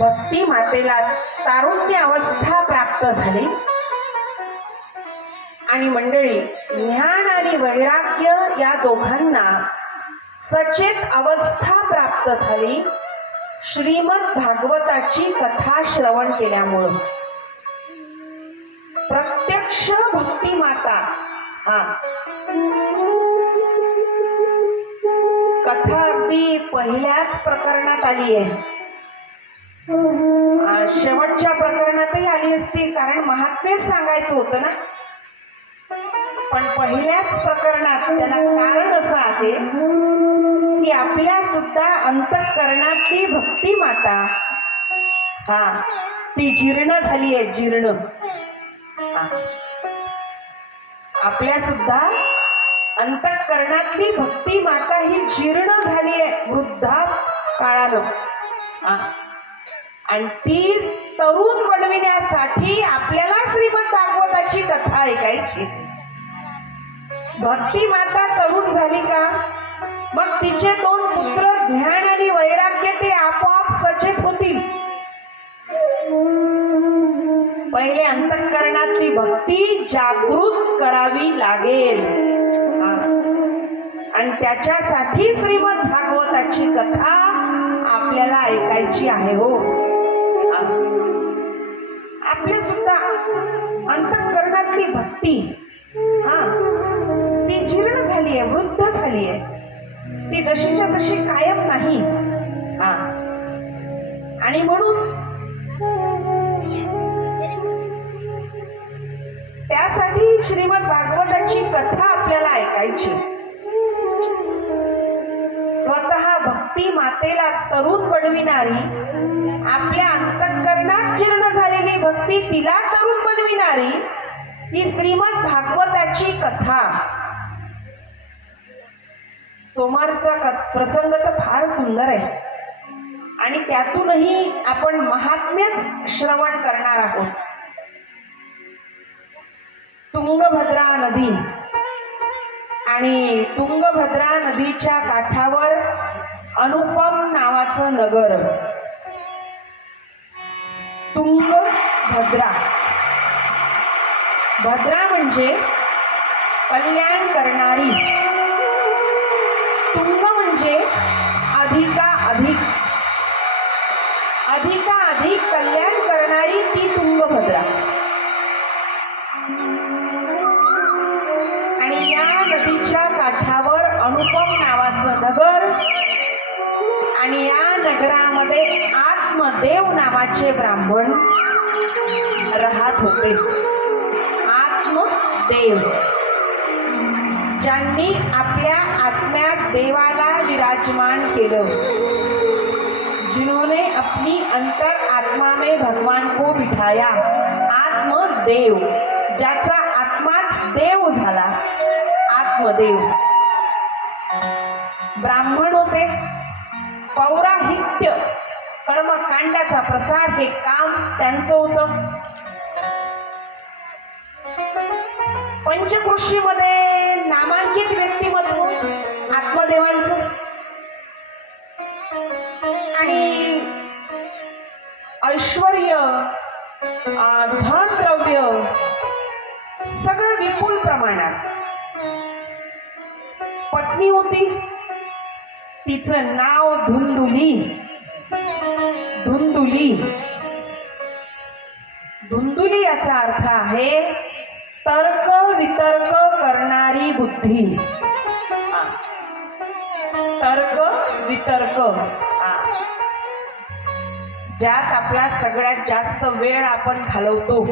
भक्ती मातेला तारुण्य अवस्था प्राप्त झाली आणि मंडळी ज्ञान आणि वैराग्य या दोघांना सचेत अवस्था प्राप्त झाली श्रीमद भागवताची कथा श्रवण केल्यामुळे। प्रत्यक्ष भक्ती माता कथा अगदी पहिल्याच प्रकरणात आली आहे, शेवटच्या प्रकरणातही आली असती कारण महात्म्य सांगायचं होतं ना, पण पहिल्याच प्रकरणात त्याला कारण असं आहे की आपल्या सुद्धा अंतःकरणातली भक्ती माता ती जीर्ण झाली आहे, जीर्ण। आपल्या सुद्धा अंतःकरणातली भक्ती माता ही जीर्ण झाली आहे वृद्धा काळानं, आणि ती तरुण बनविण्यासाठी आपल्याला श्रीमद भागवताची कथा ऐकायची। भक्ती माता तरुण झाली का मग तिचे दोन पुत्र ज्ञान आणि वैराग्य ते आपोआप सचेत होतील। पहिले अंतःकरणातली भक्ती जागृत करावी लागेल आणि त्याच्यासाठी श्रीमद भागवताची कथा आपल्याला ऐकायची आहे हो। आपल्या सुद्धा अंतःकरणातली भक्ती ती जीर्ण झाली आहे, वृद्ध झाली आहे, ती जशीच्या तशी कायम नाही। आणि म्हणून त्यासाठी श्रीमद भागवताची कथा आपल्याला ऐकायची। स्वतः भक्ती मातेला तरुण बनविणारी, आपल्या अंतःकरणात जीर्ण झालेली भक्ती तिला तरुण बनविणारी ही श्रीमद भागवताची कथा। सोमवारचा प्रसंग तर फार सुंदर आहे आणि त्यातूनही आपण महात्म्यच श्रवण करणार आहोत। तुंगभद्रा नदी आणि तुंगभद्रा नदीच्या काठावर अनुपम नावाचं नगर। तुंगभद्रा, भद्रा म्हणजे कल्याण करणारी, तुंग म्हणजे अधिकाधिक कल्याण करणारी ती तुंगभद्रा। आणि या नदीच्या काठावर अनुपम नावाचं नगर आणि या नगरामध्ये आत्मदेव नावाचे ब्राह्मण राहत होते। आत्मदेव ज्यांनी आपल्या आत्म्यात देवाला विराजमान केलं, जिन्होंने अपनी अंतर आत्मा में भगवान को बिठाया, आत्मदेव, ज्याचा आत्माच देव झाला, आत्मदेव ब्राह्मण होते। पौराहित्य कर्मकांडाचा प्रसार हे काम त्यांचं होतं। पंचकृषीमध्ये नामांकित व्यक्तिमत्व आत्मदेवांचं, आणि ऐश्वर्य, धनद्रव्य सगळं विपुल प्रमाणात। पत्नी होती, तिचं नाव धुंदुली। धुंदुली, धुंदुली याचा अर्थ आहे तर्क वितर्क करणारी बुद्धी। तर्क वितर्क, ज्यात आपला सगळ्यात जास्त वेळ आपण घालवतो,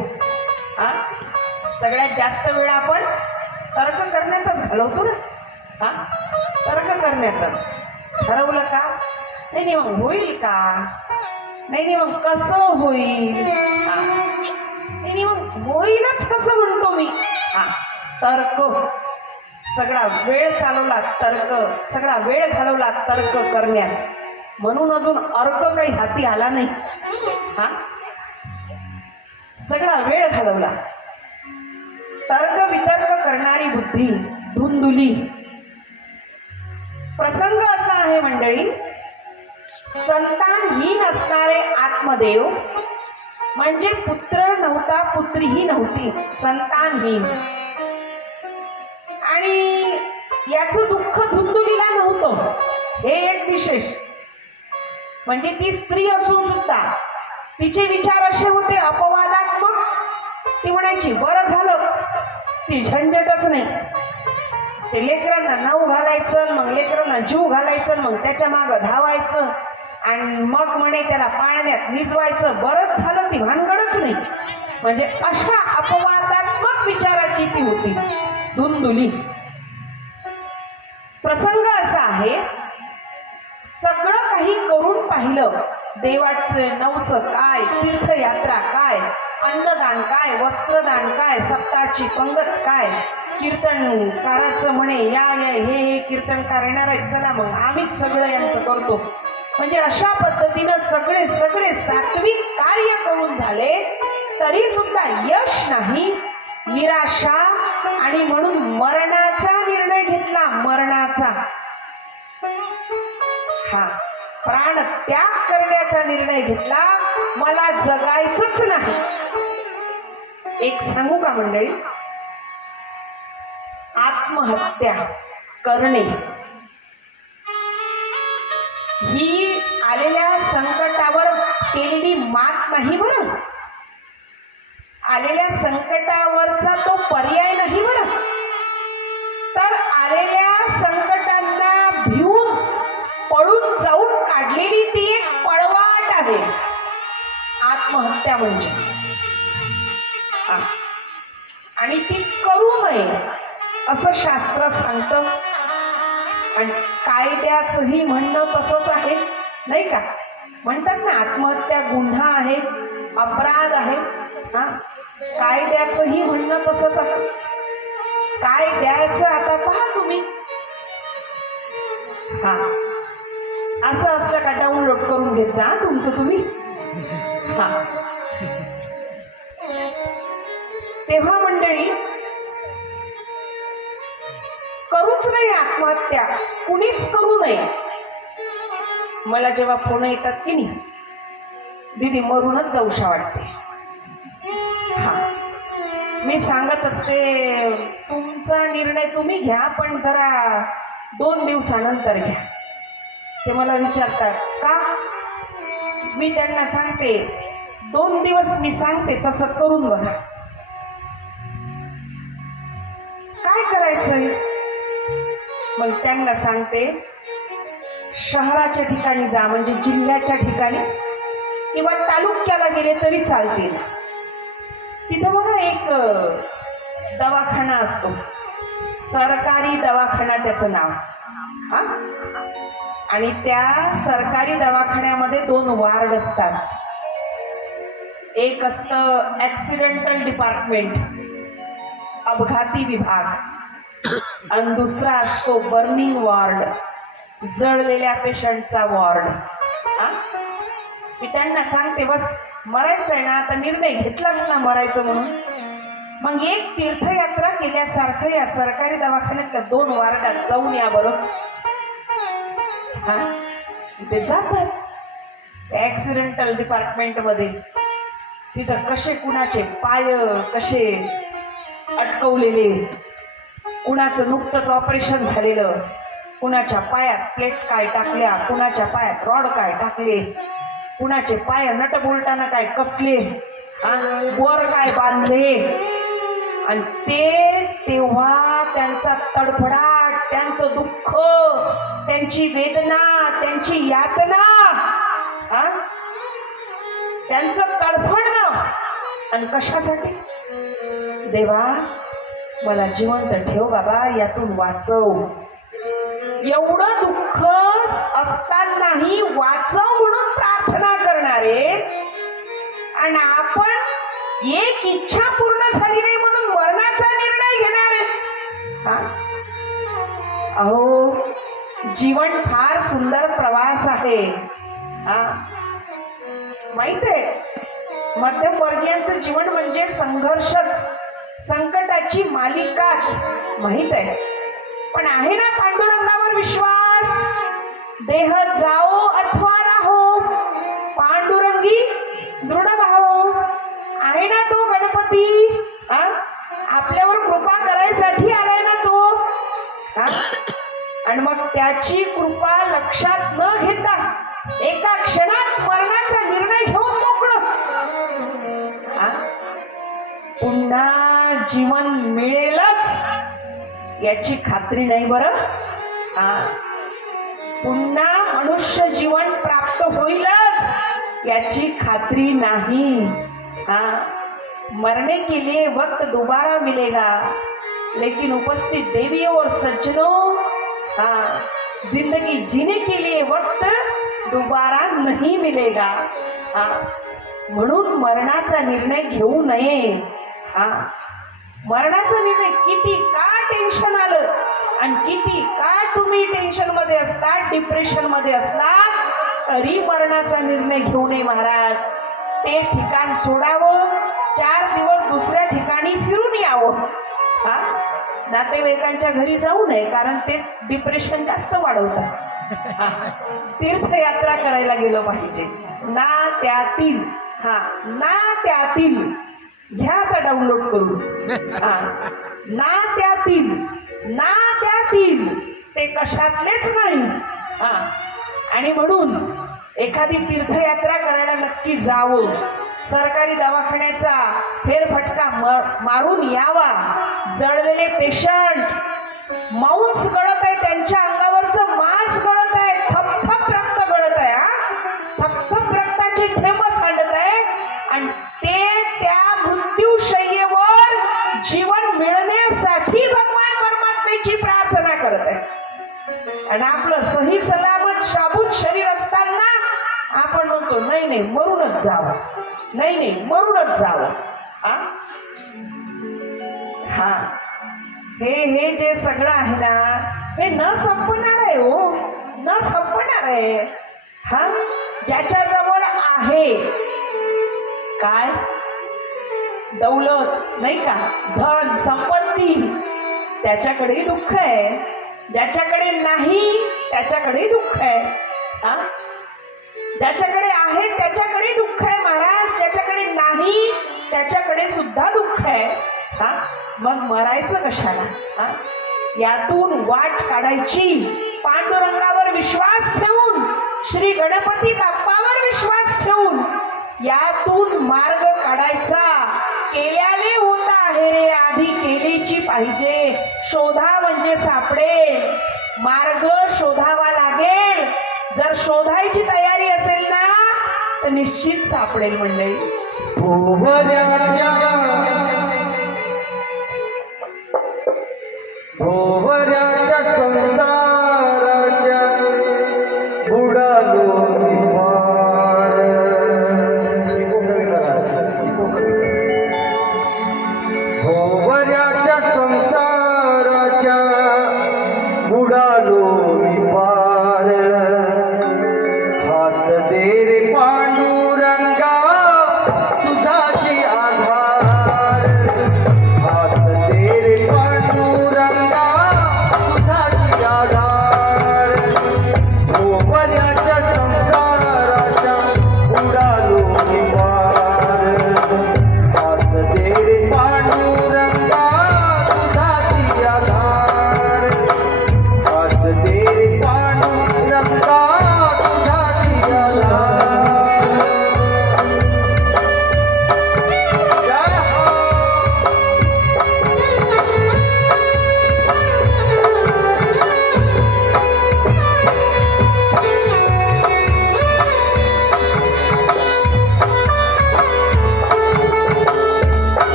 सगळ्यात जास्त वेळ आपण तर्क करण्यातच घालवतो ना। तर्क करण्यातच ठरवलं का नाही मग होईल का, नाही मग कसं होईल, नाही मग होईलच कसं म्हणतो मी, तर्क। सगळा वेळ चालवला तर्क, सगळा वेळ घालवला तर्क करण्यात, म्हणून अजून अर्क काही हाती आला नाही। सगळा वेळ घालवला तर्क वितर्क करणारी बुद्धी धुंदुली. प्रसंग असा आहे मंडळी, संतानहीन असणारे आत्मदेव म्हणजे पुत्र नव्हता, पुत्रीही नव्हती, संतानहीन. आणि याचं दुःख धुंदुलीला नव्हतं, हे एक विशेष. म्हणजे ती स्त्री असून सुद्धा तिचे विचार असे होते अपवादात्मक. ती म्हणायची बरं झालं, ती झंझटच नाही. ते लेकरांना नाव घालायचं, मग लेकरांना जीव घालायचं, मग त्याच्या मागं धावायचं आणि मग म्हणे त्याला पाळण्यात निजवायचं. बरंच झालं, ती भानगडच नाही. म्हणजे अशा अपवादात्मक विचाराची ती होती धुंदुली. प्रसंग असा आहे, सगळं काही करून पाहिलं. देवाचं नवस काय, तीर्थयात्रा काय, अन्नदान काय, वस्त्रदान काय, सप्ताची पंगत काय, कीर्तनकाराचं म्हणे या हे कीर्तनकार येणार आहेत, चला मग आम्हीच सगळं यांचं करतो. म्हणजे अशा पद्धतीनं सगळे सात्विक कार्य करून झाले तरी सुद्धा यश नाही, निराशा. आणि म्हणून मरणाचा निर्णय घेतला, मरणाचा. हा, प्राण त्याग करण्याचा निर्णय घेतला, मला जगायचंच नाही. एक सांगू का मंडळी, आत्महत्या करणे ही आलेल्या संकटावर केलेली मात नाही बरं, आलेल्या संकटावरचा तो पर्याय नाही बरं, तर आलेल्या संकटांना भिवून पळून जाऊन काढलेली ती एक पळवाट आहे आत्महत्या म्हणजे. आणि ती करू नये असं शास्त्र सांगतं. आणि कायद्याचंही म्हणणं तसंच आहे, नाही का? म्हणतात ना, आत्महत्या गुन्हा आहे, अपराध आहे. हा, कायद्याचंही म्हणणं तसंच आहे. काय द्यायचं आता पहा तुम्ही. हा, असं असलं का डाउनलोड करून घेत जा तुमचं तुम्ही. हा, तेव्हा मंडळी करूच नाही आत्महत्या, कुणीच करू नये. मला जेव्हा फोन येतात की नाही, दीदी मरूनच जाऊशा वाटते. हा, मी सांगत असते तुमचा निर्णय तुम्ही घ्या, पण जरा 2 दिवसानंतर घ्या. ते मला विचारतात का, मी त्यांना सांगते 2 दिवस मी सांगते तसं करून बघा. काय करायचंय मग त्यांना सांगते, शहराच्या ठिकाणी जा, म्हणजे जिल्ह्याच्या ठिकाणी किंवा तालुक्याला गेले तरी चालतील. तिथं बघा एक दवाखाना असतो, सरकारी दवाखाना त्याचं नाव. हा, आणि त्या सरकारी दवाखान्यामध्ये 2 वार्ड असतात. एक असतं ऍक्सिडेंटल डिपार्टमेंट, अपघाती विभाग, आणि दुसरा असतो बर्निंग वॉर्ड, जळलेल्या पेशंटचा वॉर्ड. हा, मी त्यांना सांगते बस मरायचं आहे ना, आता निर्णय घेतलाच ना मरायचं म्हणून, मग एक तीर्थयात्रा केल्यासारखं या सरकारी दवाखान्यातल्या 2 वार्डात जाऊन या बरं. हा, ते जातात ऍक्सिडेंटल डिपार्टमेंटमध्ये. तिथं कसे कुणाचे पाय कसे अटकवलेले, कुणाचं नुकतंच ऑपरेशन झालेलं, कुणाच्या पायात प्लेट काय टाकल्या, कुणाच्या पायात रॉड काय टाकले, कुणाचे पाय नट बोलताना काय कसले, वर काय बांधले. आणि ते तेव्हा त्यांचा तडफडाट, त्यांचं दुःख, त्यांची वेदना, त्यांची यातना, त्यांचं तडफडणं. आणि कशासाठी? देवा मला जिवंत ठेव बाबा, यातून वाचव. एवढं दुःख असतानाही वाचव म्हणून प्रार्थना करणारे, आणि आपण एक इच्छा पूर्ण झाली नाही म्हणून मरणाचा निर्णय घेणारे. अहो, जीवन फार सुंदर प्रवास आहे. माहित आहे, मध्यमवर्गीयांचं जीवन म्हणजे संघर्षच, संकट संसाराची मालिकाच माहित आहे. पण आहे ना पांडुरंगावर विश्वास? देह जाओ अथवा राहो, पांडुरंगी दृढ भाव. आहे ना तो गणपती? आपल्यावर कृपा करायसाठी आलाय ना तो. आणि मग त्याची कृपा लक्षात न घेता एका क्षणात मरणाचा निर्णय घेऊन मोकळं. पुन्हा जीवन मिळेलच याची खात्री नाही बरं. पुन्हा मनुष्य जीवन प्राप्त होईलच याची खात्री नाही. मरने के लिए वक्त दोबारा मिलेगा, लेकिन उपस्थित देवियों और सज्जनों, जिंदगी जीने के लिए वक्त दोबारा नहीं मिलेगा. म्हणून मरणाचा निर्णय घेऊ नये. मरणाचा निर्णय किती का टेन्शन आलं आणि किती का तुम्ही टेन्शन मध्ये असतात, डिप्रेशन मध्ये असतात, तरी मरणाचा निर्णय घेऊ नये महाराज. ते ठिकाण सोडावं, 4 दिवस दुसऱ्या ठिकाणी फिरून यावं. नातेवाईकांच्या घरी जाऊ नये, कारण ते डिप्रेशन जास्त वाढवतात. तीर्थयात्रा करायला गेलं पाहिजे. ना त्यातील ना त्यातील घ्या आता डाउनलोड करून. ना त्यातील ते कशातलेच नाही. आणि म्हणून एखादी तीर्थयात्रा करायला नक्की जावं. सरकारी दवाखान्याचा फेरफटका मारून यावा. जळलेले पेशंट मांस गळत आहे, त्यांच्या अंगावरचं मांस गळत आहे, थपथप रक्त गळत आहे. थपथप रक्ताचे थेंब सांडत आहे आणि ते त्या मृत्यूशय्येवर जीवन मिळण्यासाठी भगवान परमात्म्याची प्रार्थना करत आहे. आणि आपलं सही सलामत शाबूत शरीर असताना आपण म्हणतो नाही मरूनच जावं, नाही मरूनच जावं. हे जे सगळं आहे ना, हे न संपणार आहे हो, न संपणार आहे. ज्याच्याजवळ आहे काय दौलत नाही का, धन संपत्ती, त्याच्याकडेही दुःख आहे. ज्याच्याकडे नाही त्याच्याकडेही दुःख आहे. ज्याच्याकडे आहे त्याच्याकडे दुःख आहे महाराज, ज्याच्याकडे नाही त्याच्याकडे सुद्धा दुःख आहे. मग मरायचं कशाला? यातून वाट काढायची. पांडुरंगावर विश्वास ठेवून, श्री गणपती बाप्पावर विश्वास ठेवून यातून मार्ग काढायचा. केल्याने होता आहे रे, आधी केलीची पाहिजे. शोधा म्हणजे सापडेल. मार्ग शोधावा लागेल. जर शोधायची तयारी असेल ना तर निश्चित सापडेल. मंडळी, भोवऱ्याच्या संसाराच्या बुडालो पार. भोवऱ्याच्या संसाराच्या बुडालो पार. हात दे रे पांडुरंगा तुझाची आधार. हात दे रे पांडुरंगा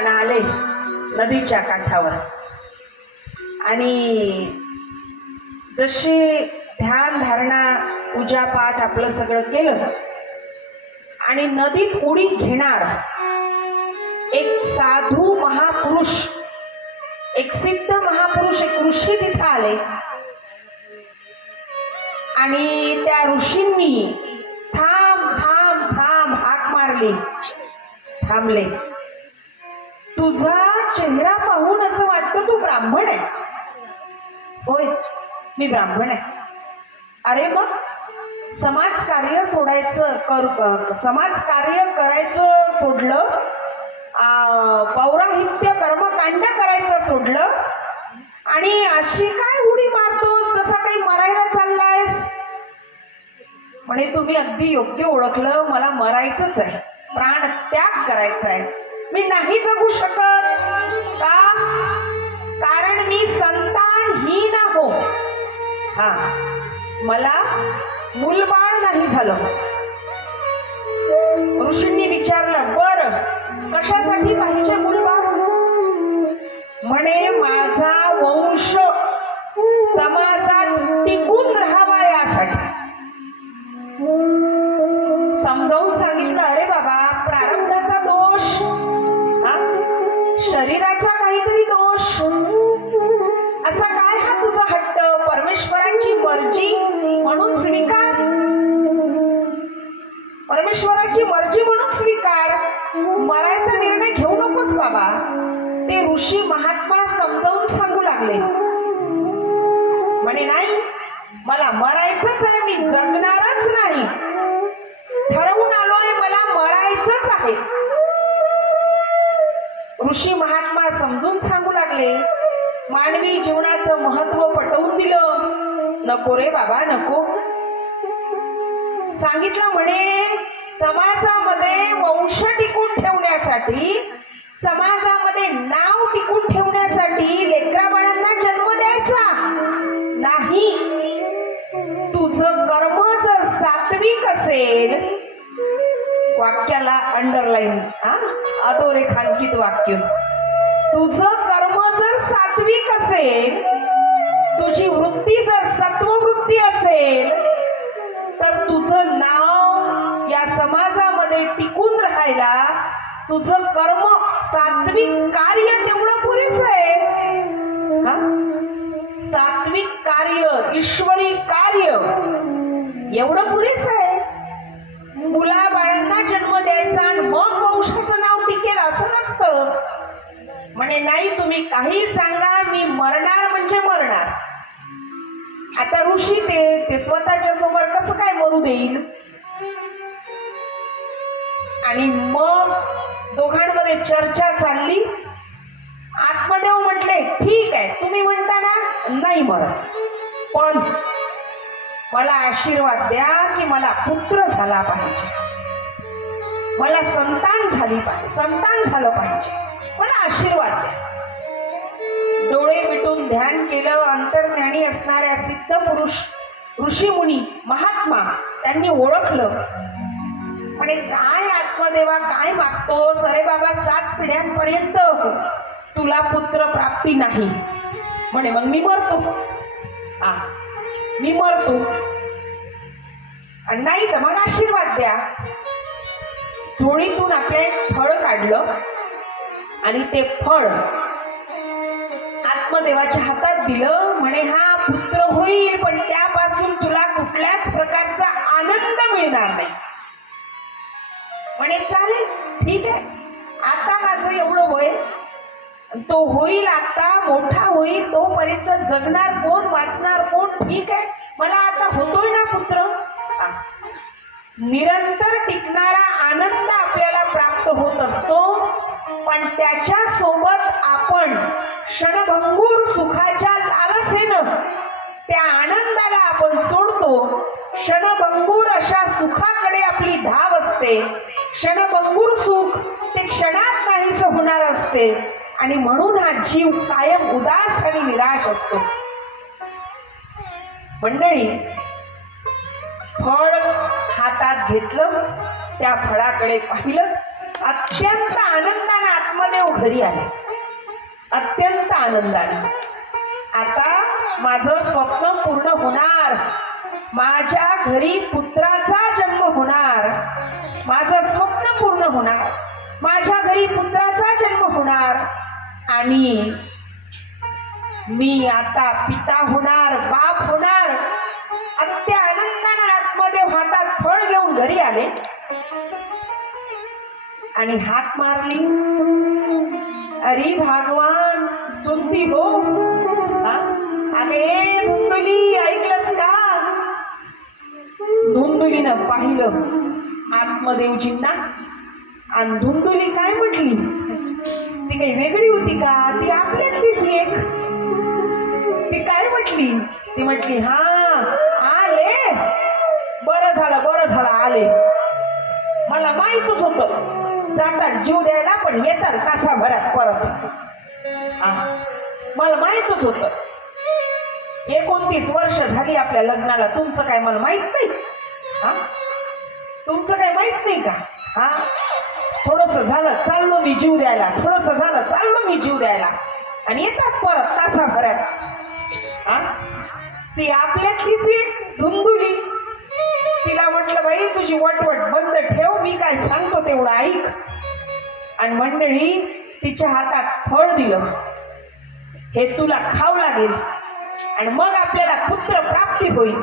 आणि आले नदीच्या काठावर. आणि जसे ध्यान धारणा पूजापाठ आपलं सगळं केलं आणि नदीत उडी घेणार एक साधू महापुरुष, एक सिद्ध महापुरुष, एक ऋषी तिथे आले. आणि त्या ऋषींनी थांब थांब थांब हाक मारली. थांबले. तुझा चेहरा पाहून असं वाटतं तू ब्राह्मण आहे. होय, मी ब्राह्मण आहे. अरे मग समाज कार्य सोडायचं समाज कार्य करायचं सोडलं, पौराहित्य कर्मकांड करायचं सोडलं आणि अशी काय उडी मारतोस जसा काही मरायला चाललायस. म्हणे तुम्ही अगदी योग्य ओळखलं, मला मरायचंच आहे, प्राण त्याग करायचा आहे. मी नाही जगू शकत. का? कारण मी संतानहीन हो. हा, मला मूलबाळ नाही झालं. ऋषींनी विचारलं, बरं कशासाठी पाहिजे मूलबाळ? म्हणे माझा वंश समाजात टिकून राहावा यासाठी. समजावून सांगितलं, अरे बाबा प्रारब्धाचा दोष, शरीराचा काहीतरी दोष, असा काय हा तुझा हट्ट? परमेश्वराची मर्जी म्हणून स्वीकार, परमेश्वराची मर्जी म्हणून स्वीकार. मरायचा निर्णय घेऊ नकोस बाबा. ते ऋषी महात्मा समजावून सांगू लागले. म्हणे नाही, मला मरायचंच आहे, मी जगणारच नाही. ठरवून आलोय, मला मरायचंच आहे. ऋषी महात्मा समजून सांगू लागले. मानवी जीवनाचं महत्व पटवून दिलं. नको रे बाबा नको. सांगितलं म्हणे समाजामध्ये वंश टिकून ठेवण्यासाठी, समाजामध्ये नाव टिकून ठेवण्यासाठी लेकरा बाळांना जन्म द्यायचा नाही. तुझं कर्म जर सात्विक असेल, वाक्याला अंडरलाईन, अधोरेखांकित वाक्य, तुझं कर्म जर सात्विक असेल, तुझी वृत्ती जर सत्ववृत्ती असेल, तर तुझं नाव या समाजामध्ये टिकून राहायला तुझं कर्म सात्विक कार्य तेवढं पुरेसं आहे. सात्विक कार्य, ईश्वरी कार्य एवढं पुरेसं आहे. मुला बाळांना जन्म द्यायचा आणि मग वंशाचं नाव टिकेल असं नसतं. म्हणे नाही, तुम्ही काही सांगा, मी मरणार म्हणजे मरणार. आता ऋषी ते स्वतःच्या समोर कसं काय मरू देईल? आणि मग दोघांमध्ये चर्चा चालली. आत्मदेव म्हटले, ठीक आहे, तुम्ही म्हणता ना नाही मरत, पण मला आशीर्वाद द्या की मला पुत्र झाला पाहिजे, मला संतान झाली पाहिजे, संतान झालं पाहिजे, मला आशीर्वाद द्या. डोळे मिटून ध्यान केलं. अंतर्ज्ञानी असणाऱ्या सिद्ध पुरुष, ऋषी मुनी, महात्मा त्यांनी ओळखलं. म्हणे काय आत्मदेवा, काय मागतोस? अरे बाबा 7 पिढ्यांपर्यंत तुला पुत्र प्राप्ती नाही. म्हणे मग मी मरतो. मी मरतो. नाही तर मग आशीर्वाद द्या. झोळीतून आपल्या एक फळ काढलं आणि ते फळ आत्मदेवाच्या हातात दिलं. म्हणे हा पुत्र होईल, पण त्यापासून तुला कुठल्याच प्रकारचा आनंद मिळणार नाही. म्हणे चालेल, ठीक आहे, आता माझं एवढं वय, तो होईल, आता मोठा होईल, तोपर्यंत जगणार कोण, वाचणार कोण? ठीक आहे, मला आता होतोय ना पुत्र. निरंतर टिकणारा आनंद आपल्याला प्राप्त होत असतो, पण त्याच्या सोबत आपण क्षणभंगूर सुखाच्या लालसेनं त्या आनंदाला आपण सोडतो. क्षणभंगूर अशा सुखाकडे आपली धाव असते. क्षणभंगूर सुख ते क्षणात नाहीच होणार असते आणि म्हणून हा जीव कायम उदास आणि निराश असतो. मंडळी, फळ हातात घेतलं, त्या फळाकडे पाहिलं, अत्यंत आनंदाने आत्मदेव घरी आले अत्यंत आनंदाने. आता माझं स्वप्न पूर्ण होणार, माझ्या घरी पुत्राचा जन्म होणार, माझं स्वप्न पूर्ण होणार, माझ्या घरी पुत्राचा जन्म होणार आणि मी आता पिता होणार, बाप होणार. अत्य आनंदाने आत्मदेव हातात फळ घेऊन घरी आले आणि हात मारली. अरे भगवान सुनती हो, अरे धुंदुली ऐकलंस का? धुंदुलीनं पाहिलं आत्मदेवजींना आणि धुंदुली काय म्हटली? ती काही वेगळी होती का? ती आपल्यातलीच एक. ती काय म्हटली? ती म्हटली हा आले, बरं झालं आले. मला माहीतच होतं जातात जीव द्यायला पण येतात तासाभरात परत. मला माहीतच होतं. 29 वर्ष झाली आपल्या लग्नाला, तुमचं काय मला माहित नाही? तुमचं काय माहित नाही का? थोडस झालं चाललो मी जीव द्यायला, थोडस झालं चाललो मी जीव द्यायला आणि येतात परत तासाभरात. ती आपल्यातलीच एक धुंदुली. तिला म्हटलं बाई तुझी वटवट बंद ठेव, मी काय सांगतो तेवढं ऐक. आणि मंडळी तिच्या हातात फळ दिलं, हे तुला खावं लागेल आणि मग आपल्याला पुत्र प्राप्ती होईल.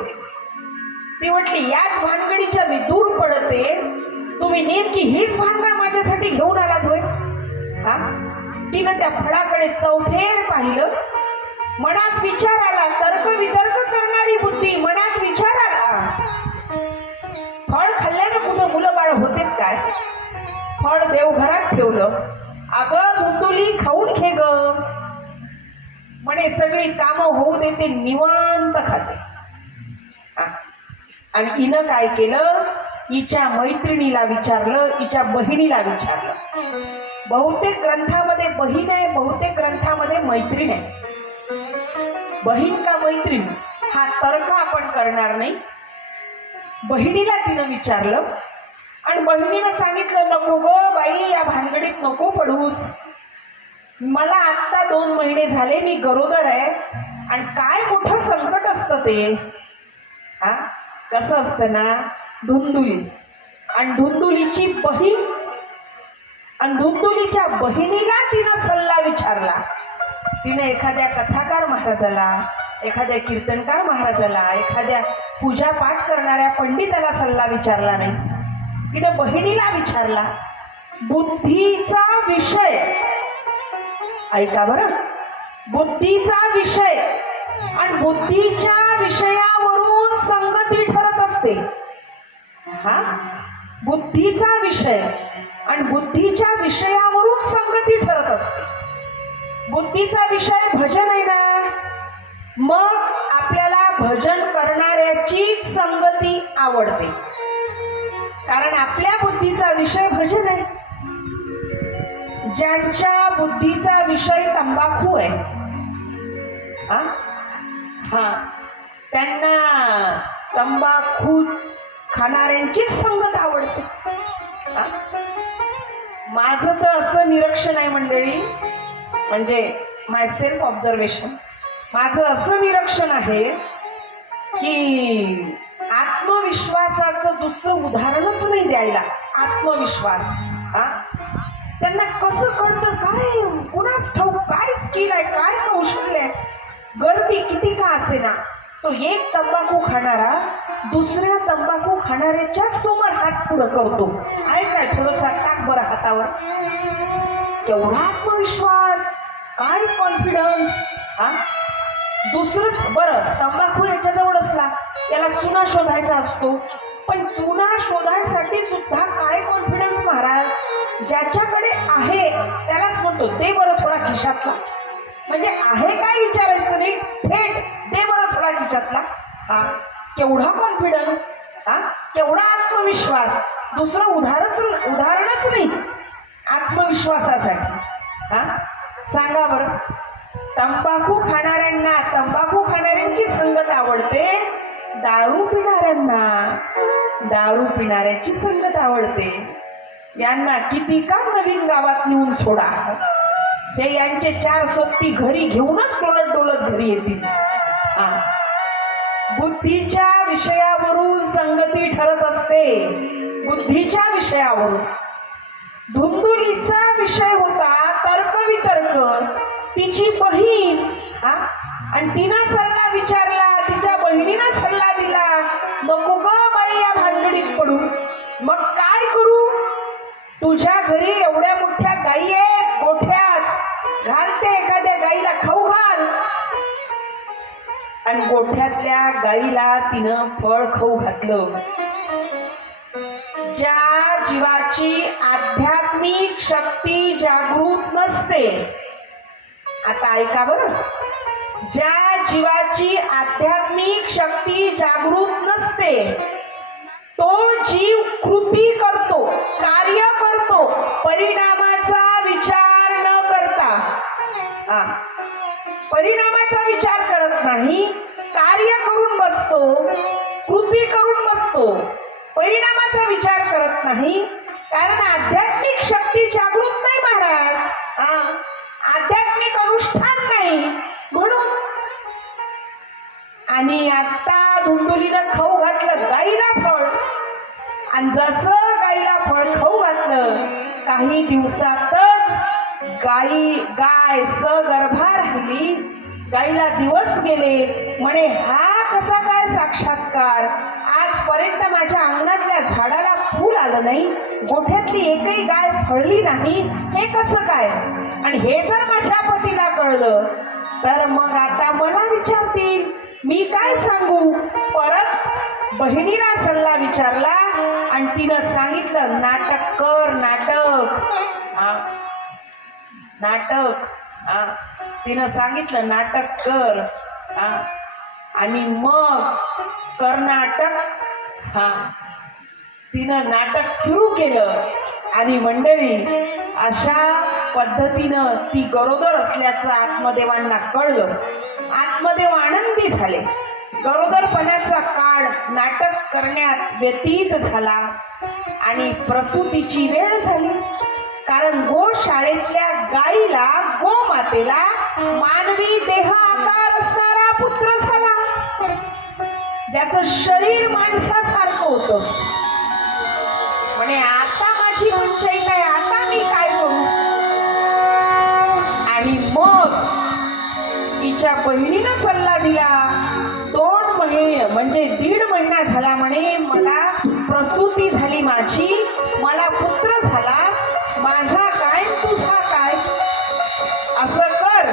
ती म्हटली याच भानगडीच्या मी दूर पडते, तुम्ही नेमकी हीच भानगड माझ्यासाठी घेऊन आलात होय? तिनं त्या फळाकडे चौफेर पाहिलं. मनात विचार आला, तर्क वितर्क करणारी बुद्धी, मनात विचार आला. फळ खाल्ल्यानं कुठं मुलं बाळ होतेच काय? फळ देवघरात ठेवलं. अगं धुंदुली खाऊन घे ग म्हणे, सगळी कामं होऊ देते, निवांत खाते. आणि हिनं काय केलं? हिच्या मैत्रिणीला विचारलं, हिच्या बहिणीला विचारलं. बहुतेक ग्रंथामध्ये बहीण आहे, बहुतेक ग्रंथामध्ये मैत्रीण आहे. बहीण का मैत्रीण हा तर्क आपण करणार नाही. बहिणीला तिनं विचारलं आणि बहिणीनं सांगितलं नको ग बाई, या भानगडीत नको पडूस. मला आत्ता 2 महिने झाले, मी गरोदर आहे आणि काय मोठं संकट असतं ते. कसं असतं ना, धुंदुली आणि धुंदुलीची बहीण आणि धुंदुलीच्या बहिणीला तिनं सल्ला विचारला. तिने एखाद्या कथाकार महाराजाला, एखाद्या कीर्तनकार महाराजाला, एखाद्या पूजा पाठ करणाऱ्या पंडिताला सल्ला विचारला नाही. तिने बहिणीला विचारला. बुद्धीचा विषय ऐका बरं, बुद्धीचा विषय आणि बुद्धीच्या विषयावरून संगती ठरत असते. बुद्धीचा विषय आणि बुद्धीच्या विषयावरून संगती ठरत असते. बुद्धीचा विषय भजन आहे ना, मग आपल्याला भजन करणाऱ्याची संगती आवडते, कारण आपल्या बुद्धीचा विषय भजन आहे. ज्यांच्या बुद्धीचा विषय तंबाखू आहे त्यांना तंबाखू खाणाऱ्यांचीच संगत आवडते. माझं तर असं निरीक्षण आहे मंडळी, म्हणजे माय सेल्फ ऑब्झर्वेशन, माझं असं निरीक्षण आहे की आत्मविश्वासाचं दुसरं उदाहरणच नाही द्यायला. आत्मविश्वास त्यांना कसं कळतं काय, कुणाच ठाऊक काय स्किल आहे, काय कौशल्य आहे. गर्दी किती का असेना, तो एक तंबाखू खाणारा दुसऱ्या तंबाखू खाणाऱ्याच्याच समोर हात पुढं करतो. आहे काय थोडंसं टाक बरं हातावर. केवढा आत्मविश्वास, काय कॉन्फिडन्स. दुसरं बरं तंबाखू याच्याजवळ असला, त्याला चुना शोधायचा असतो, पण चुना शोधायसाठी सुद्धा काय कॉन्फिडन्स महाराज. ज्याच्याकडे आहे त्यालाच म्हणतो दे बरं थोडा खिशातला. म्हणजे आहे काय विचारायचं नाही, थेट दे बरं थोडा खिशातला. केवढा कॉन्फिडन्स, केवढा आत्मविश्वास. दुसरं उदाहरणच नाही आत्मविश्वासासाठी. सांगा बरं, तंबाखू खाणाऱ्यांना तंबाखू खाणाऱ्यांची संगत आवडते, दारू पिणाऱ्यांना दारू पिणाऱ्याची संगत आवडते. यांना किती का नवीन गावात नेऊन सोडा, ते यांचे 4 सोबती घरी घेऊनच डोलत डोलत घरी येतील. हा, बुद्धीच्या विषयावरून संगती ठरत असते, बुद्धीच्या विषयावरून. धुंदुलीचा विषय होता तर्क वितर्क. तिची बहीण, हा, आणि तिनं सल्ला विचारला, तिच्या बहिणीनं सल्ला दिला, नको ग बाई या भानगडीत पडू. मग काय करू? तुझ्या घरी एवढ्या मोठ्या गायी आहेत गोठ्यात, घालते एखाद्या गाईला खाऊ घाल. आणि गोठ्यातल्या गाईला तिनं फळ खाऊ घातलं. ज्या जीवाची आध्यात्मिक शक्ती जागृत नसते, आता ऐका बरं, ज्या जीवाची आध्यात्मिक शक्ती जागृत नसते तो जीव कृती करतो, कार्य करतो, परिणामाचा विचार न करता. परिणामाचा विचार करत नाही, कार्य करून बसतो, कृती करून बसतो, परिणामाचा विचार करत नाही. कारण आध्यात्मिक शक्ती जागृत नाही महाराज, आध्यात्मिक अनुष्ठान नाही म्हणून. आणि आता धुंदुलीनं खाऊ घातलं गाईला फळ, आणि जसं गाईला फळ खाऊ घातलं काही दिवसातच गाय सगर्भा राहिली. गाईला दिवस गेले. म्हणे हा कसा काय साक्षात्कार? आजपर्यंत माझ्या अंगणातल्या झाडाला फूल आलं नाही, गोठ्यातली एकही गाय फळली नाही, हे कसं काय? आणि हे जर माझ्या पतीला कळलं तर मग आता मला विचारतील, मी काय सांगू? परत बहिणीला सल्ला विचारला आणि तिनं सांगितलं नाटक कर, नाटक. तिनं सांगितलं नाटक कर. आणि मग कर्नाटक, तिनं नाटक सुरू केलं. आणि मंडळी अशा पद्धतीनं ती गरोदर असल्याचं आत्मदेवांना कळलं. आत्मदेव आनंदी झाले. गरोदरपणाचा काळ नाटक करण्यात व्यतीत झाला आणि प्रसूतीची वेळ झाली. कारण गोशाळेतल्या गाईला, गोमातेला मानवी देह आकार असणारा पुत्र झाला, ज्याचं शरीर माणसासारखं होतं. म्हणे आता माझी पंचायत आहे, आता मी काय करू? आणि मग तिच्या बहिणीनं सल्ला दिला. 2 महिने म्हणजे 1.5 महिना झाला म्हणे, मला प्रसूती झाली, माझी, मला पुत्र झाला, माझा काय तुझा काय? असं कर,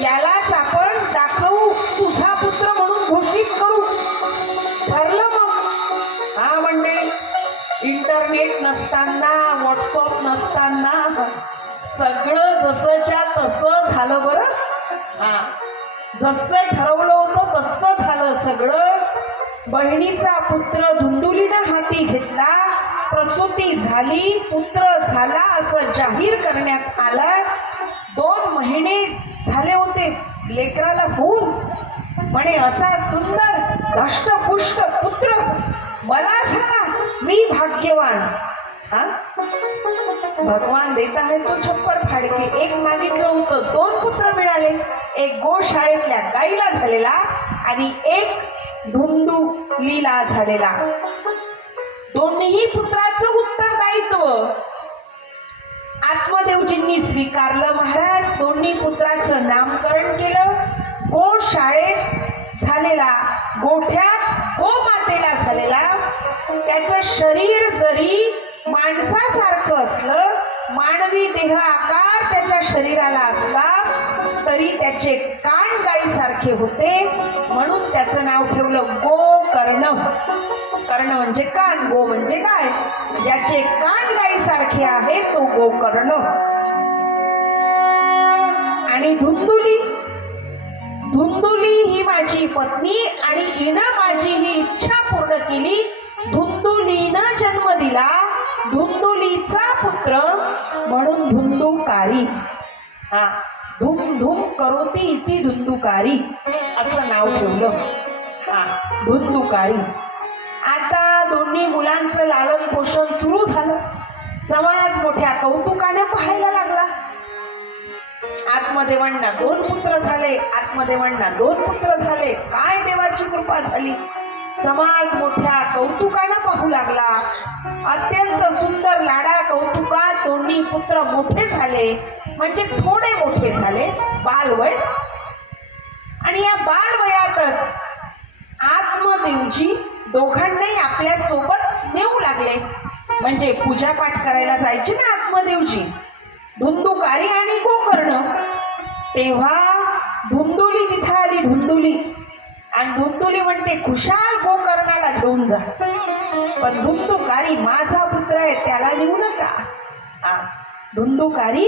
यालाच आपण दाखवू, तुझा पुत्र म्हणून घोषित करू. ठरलं मग. हा मंडळी, इंटरनेट नसताना, व्हॉट्सअप नसताना सगळं जसंच्या तसं झालं बरं. जसं ठरवलं होतं तसं झालं सगळं. बहिणीचा पुत्र धुंदुलीनं हाती घेतला, प्रसूती झाली, पुत्र झाला असं जाहीर करण्यात आलं. 2 महिने झाले होते लेकराला होऊन. म्हणे असा सुंदर धष्टपुष्ट पुत्र मला झाला, मी भाग्यवान. भगवान देत आहे तो छप्पर फाडके. एक मागितलं होतं, 2 पुत्र मिळाले. एक गोशाळेतल्या गाईला झालेला आणि एक धुंदुलीला झालेला. दोन्ही पुत्राचं उत्तरदायित्व आत्मदेवजींनी स्वीकारलं. महाराज दोन्ही पुत्राचं नामकरण केलं. गोशाळेत झालेला, गोठ्यात गोमातेला झालेला, त्याचं शरीर जरी माणसासारखं असलं, मानवी देह आकार त्याच्या शरीराला असला, तरी त्याचे कान गायीसारखे होते. म्हणून त्याचं नाव ठेवलं गोकर्ण. कर्ण म्हणजे कान, गो म्हणजे गाय. ज्याचे कान गायीसारखे आहे तो गोकर्ण. आणि धुंदुली ही माझी पत्नी आणि हिनं माझी ही इच्छा पूर्ण केली. धुंदुलीनं जन्म दिला, धुंदुलीचा पुत्र म्हणून धुंदुकारी. धुम धुम करोती इति धुंदुकारी असं नाव ठेवलं. धुंदुकारी. आता दोन्ही मुलांचं लालन पोषण सुरू झालं. समाज मोठ्या कौतुकाने पाहायला लागला. आत्मदेवांना 2 पुत्र झाले, आत्मदेवांना 2 पुत्र झाले. काय देवाची कृपा झाली. समाज मोठ्या कौतुकानं पाहू लागला. अत्यंत सुंदर लाडा कौतुकात दोन्ही पुत्र मोठे झाले, म्हणजे थोडे मोठे झाले, बालवय. आणि या बालवयातच आत्मदेवजी दोघांनाही आपल्या सोबत नेऊ लागले. म्हणजे पूजापाठ करायला जायचे ना आत्मदेवजी, धुंदुकारी आणि गोकर्ण. तेव्हा धुंदुली तिथे आली, धुंदुली. आणि धुंदुली म्हणते खुशाल गोकर्णाला घेऊन जा. पण धुंदुकारी माझा पुत्र आहे त्याला नेऊ नका. धुंदुकारी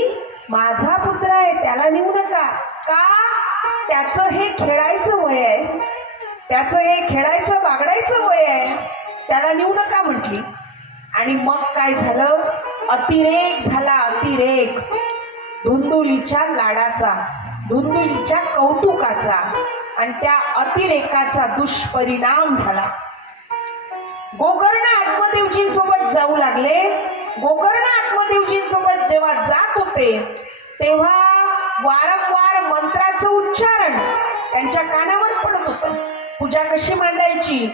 माझा पुत्र आहे त्याला नेऊ नका. का? त्याचं हे खेळायचं वय आहे, त्याचं हे खेळायचं बागडायचं वय आहे, त्याला नेऊ नका म्हटली. आणि मग काय झालं? अतिरेक झाला, अतिरेक. धुंदुलीच्या लाडाचा, धुंदुलीच्या कौतुकाचा. आणि त्या अतिरेकाचा दुष्परिणाम झाला. गोकर्ण आत्मदेवजींसोबत जाऊ लागले. गोकर्ण आत्मदेवजींसोबत जेव्हा जात होते तेव्हा वारंवार मंत्राचं उच्चारण त्यांच्या कानावर पडत होतं. पूजा कशी मांडायची,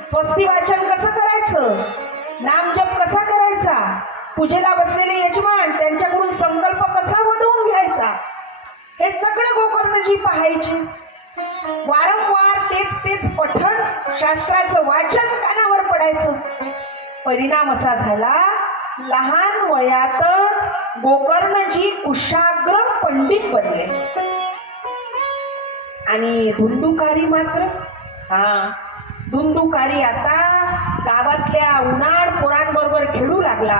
स्वस्ती वाचन कसं करायचं, नामजप कसा करायचा, पूजेला बसलेले यजमान त्यांच्याकडून संकल्प कसा वधवून घ्यायचा, हे सगळं गोकर्णजी पाहायचे. वारंवार तेच पठण, शास्त्राचं वाचन कानावर पडायचं. परिणाम असा झाला, लहान वयातच गोकर्णजी कुशाग्र पंडित बनले. आणि धुंदुकारी मात्र, धुंदुकारी आता गावातल्या उन्हाळ पोरांबरोबर खेळू लागला.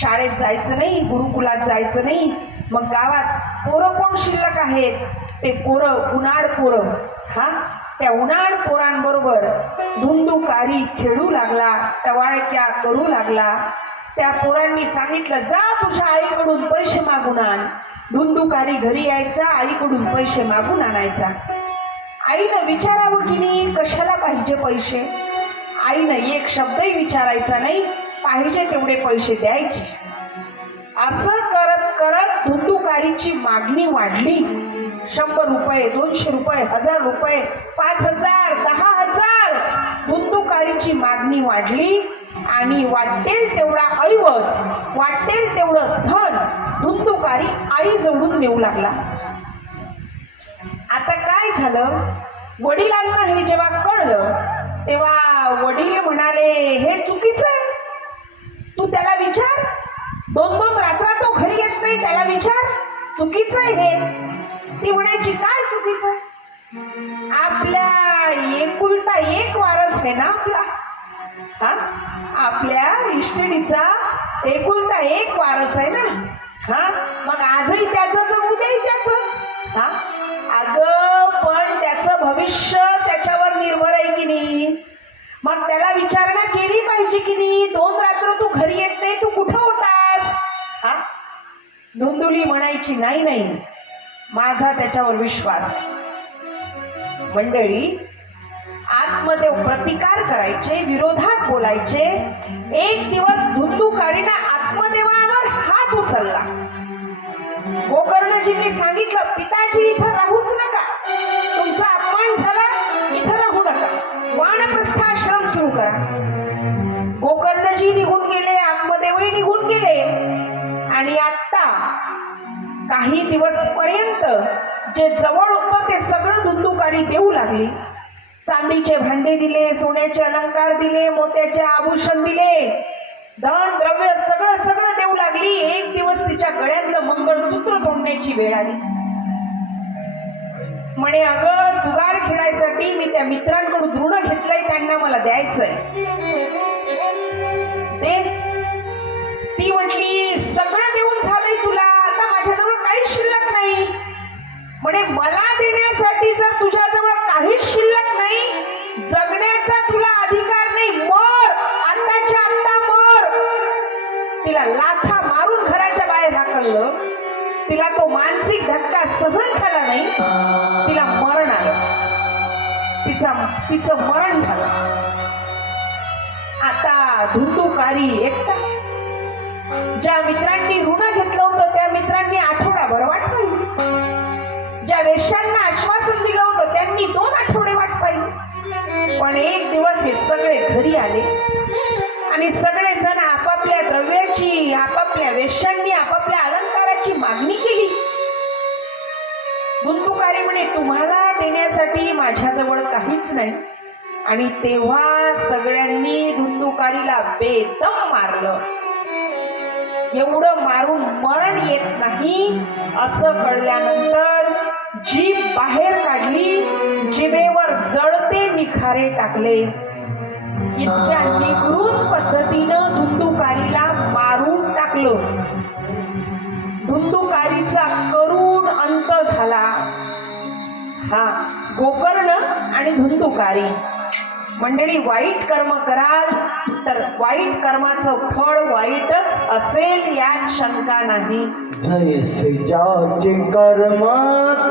शाळेत जायचं नाही, गुरुकुलात जायचं नाही. मग गावात पोरं कोण शिल्लक आहेत, ते पोरं उन्हाळ पोरं, त्या उन्हाळ पोरांबरोबर धुंदुकारी खेळू लागला, टवाळक्या करू लागला. त्या पोरांनी सांगितलं, जा तुझ्या आईकडून पैसे मागून आण. धुंदुकारी घरी यायचा, आईकडून पैसे मागून आणायचा. आईनं विचारावं की नाही कशाला पाहिजे पैसे. आईनं एक शब्दही विचारायचा नाही, पाहिजे तेवढे पैसे द्यायचे. असं करत करत धुंदुकारीची मागणी वाढली. 100 रुपये, 200 रुपये, 1000 रुपये, 5000, 10,000 धुंदुकारीची मागणी वाढली. आणि वाटेल तेवढा ऐवज, वाटेल तेवढं धन धुंदुकारी आई जवळून नेऊ लागला. आता काय झालं, वडिलांना हे जेव्हा कळलं तेव्हा वडील म्हणाले, हे चुकीचं आहे, तू त्याला विचार. 2-2 रात्रा तो घरी येत नाही, त्याला विचार, चुकीचं आहे हे. ती म्हणायची, काय चुकीचं? आपल्या एकुलता एक वारस आहे ना आपला, आपल्या इष्टिणीचा एकुलता एक वारस आहे ना. मग आजही त्याचंच, उद्याही त्याचंच. अगं पण त्याचं भविष्य त्याच्यावर निर्भर आहे की नाही. मग त्याला विचारणा केली पाहिजे की नाही. 2 रात्र तू घरी येत नाही, तू कुठं होतास? धुंदुली म्हणायची, नाही, माझा त्याच्यावर विश्वास. मंडळी, आत्मदेव प्रतिकार करायचे, विरोधात बोलायचे. एक दिवस धुंदुकारीने आत्मदेवावर हात उचलला. गोकर्णजींनी सांगितलं, पिताजी इथं राहूच नका, तुमचा अपमान झाला, इथं राहू नका, वानप्रस्थाश्रम सुरू करा. गोकर्णजी निघून गेले, आत्मदेवही निघून गेले. आणि आता काही दिवस पर्यंत जे जवळ होतं ते सगळं धुंदुकारी देऊ लागली. चांदीचे भांडे दिले, सोन्याचे अलंकार दिले, मोत्याचे आभूषण दिले, धन द्रव्य सगळं देऊ लागली. एक दिवस तिच्या गळ्यातलं मंगळसूत्र तोडण्याची वेळ आली. म्हणे, अगं जुगार खेळायसाठी मी त्या मित्रांकडून ऋण घेतलंय, त्यांना मला द्यायचंय. ती म्हटली, सगळं देऊन झालंय तुला, आता माझ्याजवळ काहीच शिल्लक नाही. म्हणे, मला देण्यासाठी जर तुझ्याजवळ काहीच शिल्लक नाही, जगण्याचा तुला अधिकार नाही, मर, आताच्या आता मर. तिला लाथा मारून घराच्या बाहेर हाकललं. तिला तो मानसिक धक्का सहन झाला नाही, तिला मरण आलं. तिचं मरण झालं. आता धुंदुकारी एकटा. ज्या मित्रांनी ऋण घेतलं होतं त्या मित्रांनी आठवडाभर वाट पाहिली. धुंदुकारी म्हणे तुम्हाला देण्यासाठी माझ्याजवळ काहीच नाही. आणि तेव्हा सगळ्यांनी धुंदुकारीला बेदम मारलं. एवढं मारून मरण येत नाही असं कळल्यानंतर जीभ बाहेर काढली, जिभेवर जळते निखारे टाकले. इतक्या निकृष्ट पद्धतीनं धुंदुकारीला मारून टाकलं. धुंदुकारीचा करुण अंत झाला. हा गोकर्ण आणि धुंदुकारी. मंडळी, वाईट कर्म कराल तर वाईट कर्माचं फळ वाईटच असेल यात शंका नाही. जैसे ज्याचे कर्म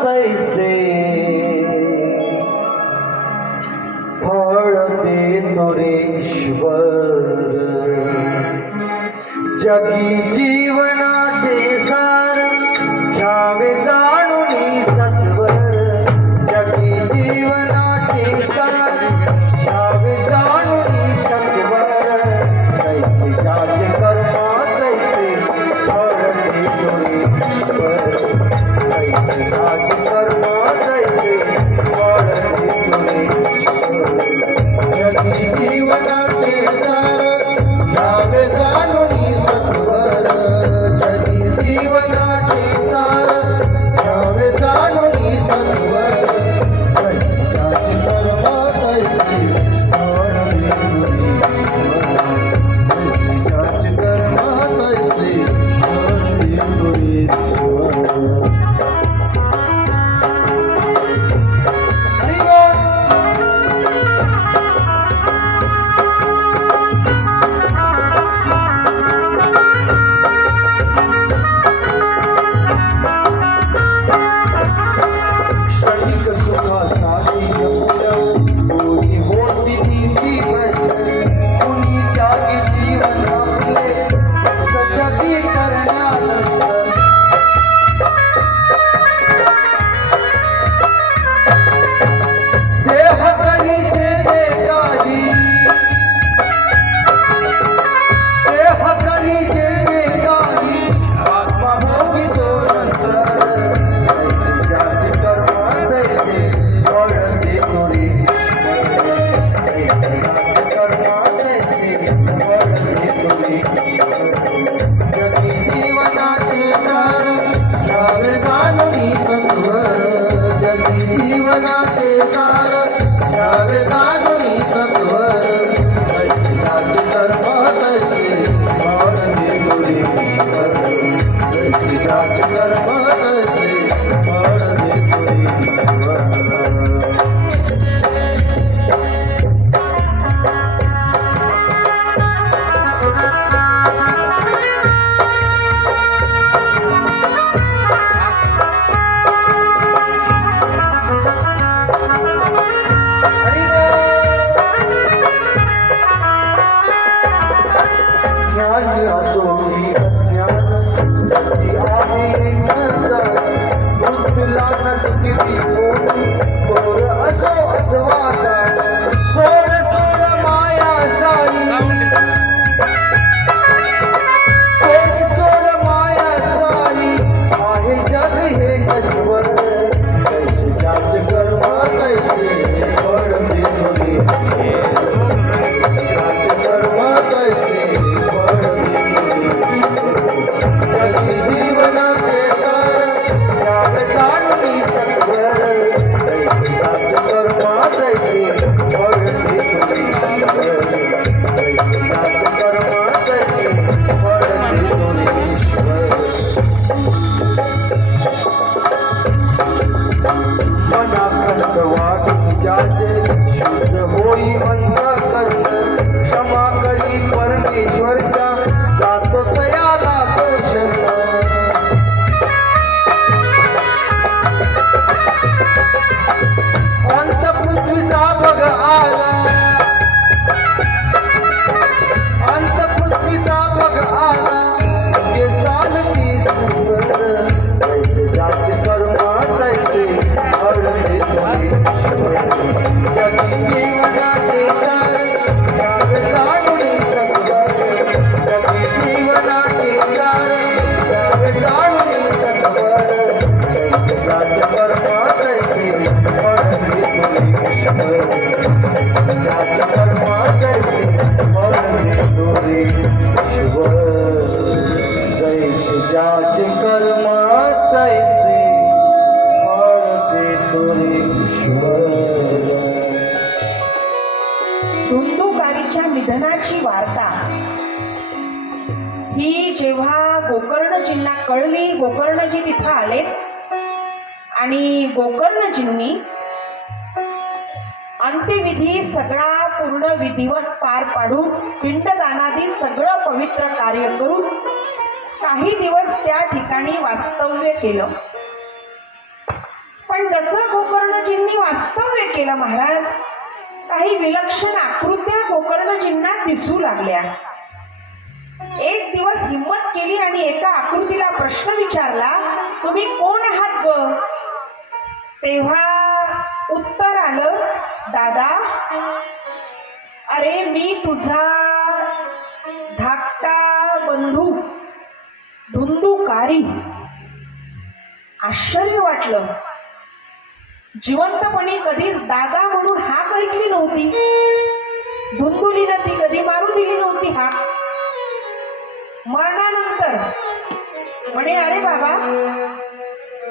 तैसे फळ देतो रे ईश्वर. जगी जीवनाचे सार घ्यावे जाणून सत्वर. जगी जीवनाचे सार घ्यावे जाणून सत्वर. तैसे ज्याचे कर्म तैसे फळ देतो रे ईश्वर. तैसे ज्याचे कर्म तैसे फळ देतो रे ईश्वर. जगी जीवनाचे सार घ्यावे जाणून सत्वर. जगी जीवनाचे सार घ्यावे जाणून सत्वर. तैसे ज्याचे कर्म तैसे फळ देतो रे ईश्वर. तैसे ज्याचे कर्म तैसे फळ देतो रे ईश्वर. हरी बोल. क्षणिक सुखासाठी कोणी होती ती जीवन. कुणी त्यागी जीवन आपले जगी करण्यानंतर. देह करी जे काही, देह करी जे काही, आत्मा भोगितो नंतर. तैसे ज्याचे कर्म तैसे फळ देतो रे ईश्वर. तैसे ज्याचे कर्म तैसे फळ देतो रे ईश्वर. जगी जीवनाचे सार घ्यावे जाणून सत्वर. जगी जीवनाचे सार घ्यावे जाणून सत्वर. तैसे ज्याचे कर्म तैसे फळ देतो रे ईश्वर. तैसे ज्याचे कर्म तैसे फळ देतो रे ईश्वर. हरी बोल. ज्ञानी असो की अज्ञान, जगी आहे नंतर. मृत्यूला न चुकती कोणी, थोर असो अथवा दान. सोड सोड माया साई, सोड सोड माया साई. आहे जग हे नश्वर. तैसे ज्याचे कर्म तैसे फळ देतो रे ईश्वर. ज्याचे कर्म तैसे फळ देतो रे ईश्वर. जगी जीवनाचे सार घ्यावे जाणून सत्वर. तैसे ज्याचे कर्म तैसे फळ देतो रे ईश्वर. तैसे ज्याचे कर्म तैसे फळ देतो रे ईश्वर. मनाकंत वाटून ज्याचे शुद्ध होई अंतःकरण. क्षमा करी परमेश्वरच्या जातो तयाला दोषण. अंत पृथ्वीचा बघ आला, अंत पृथ्वीचा बघ आला. हे चालती सुंदर. तैसे ज्याचे कर्म तैसे फळ देतो रे ईश्वर. जगी जीवनाचे सार घ्यावे जाणून सत्वर. जगी जीवनाचे सार घ्यावे जाणून सत्वर. तैसे ज्याचे कर्म ज्याचे कर्म तैसे फळ देतो रे ईश्वर जैसे ज्याचे कर्म तैसे फळ देतो रे ईश्वर धुंदुकारीच्या निधनाची वार्ता ही जेव्हा गोकर्णजींना कळली, गोकर्णजी तिथं आले आणि गोकर्णजींनी अंत्यविधी सगळा पूर्ण विधिवत पार पाडून पिंडदानादी सगळं पवित्र कार्य करून काही दिवस त्या ठिकाणी वास्तव्य केलं. पण जसं गोकर्णजींनी वास्तव्य केलं महाराज, काही विलक्षण आकृत्या गोकर्णजींना दिसू लागल्या. एक दिवस हिम्मत केली आणि एका आकृतीला प्रश्न विचारला, तुम्ही कोण आहात ग? तेव्हा उत्तर आलं, दादा, अरे मी तुझा धाकटा बंधू धुंदुकारी. आश्चर्य वाटलं. जिवंतपणी कधीच दादा म्हणून हाक ऐकली नव्हती. धुंदुलीनं ती कधी मारू दिली नव्हती हाक. मरणानंतर म्हणे, अरे बाबा,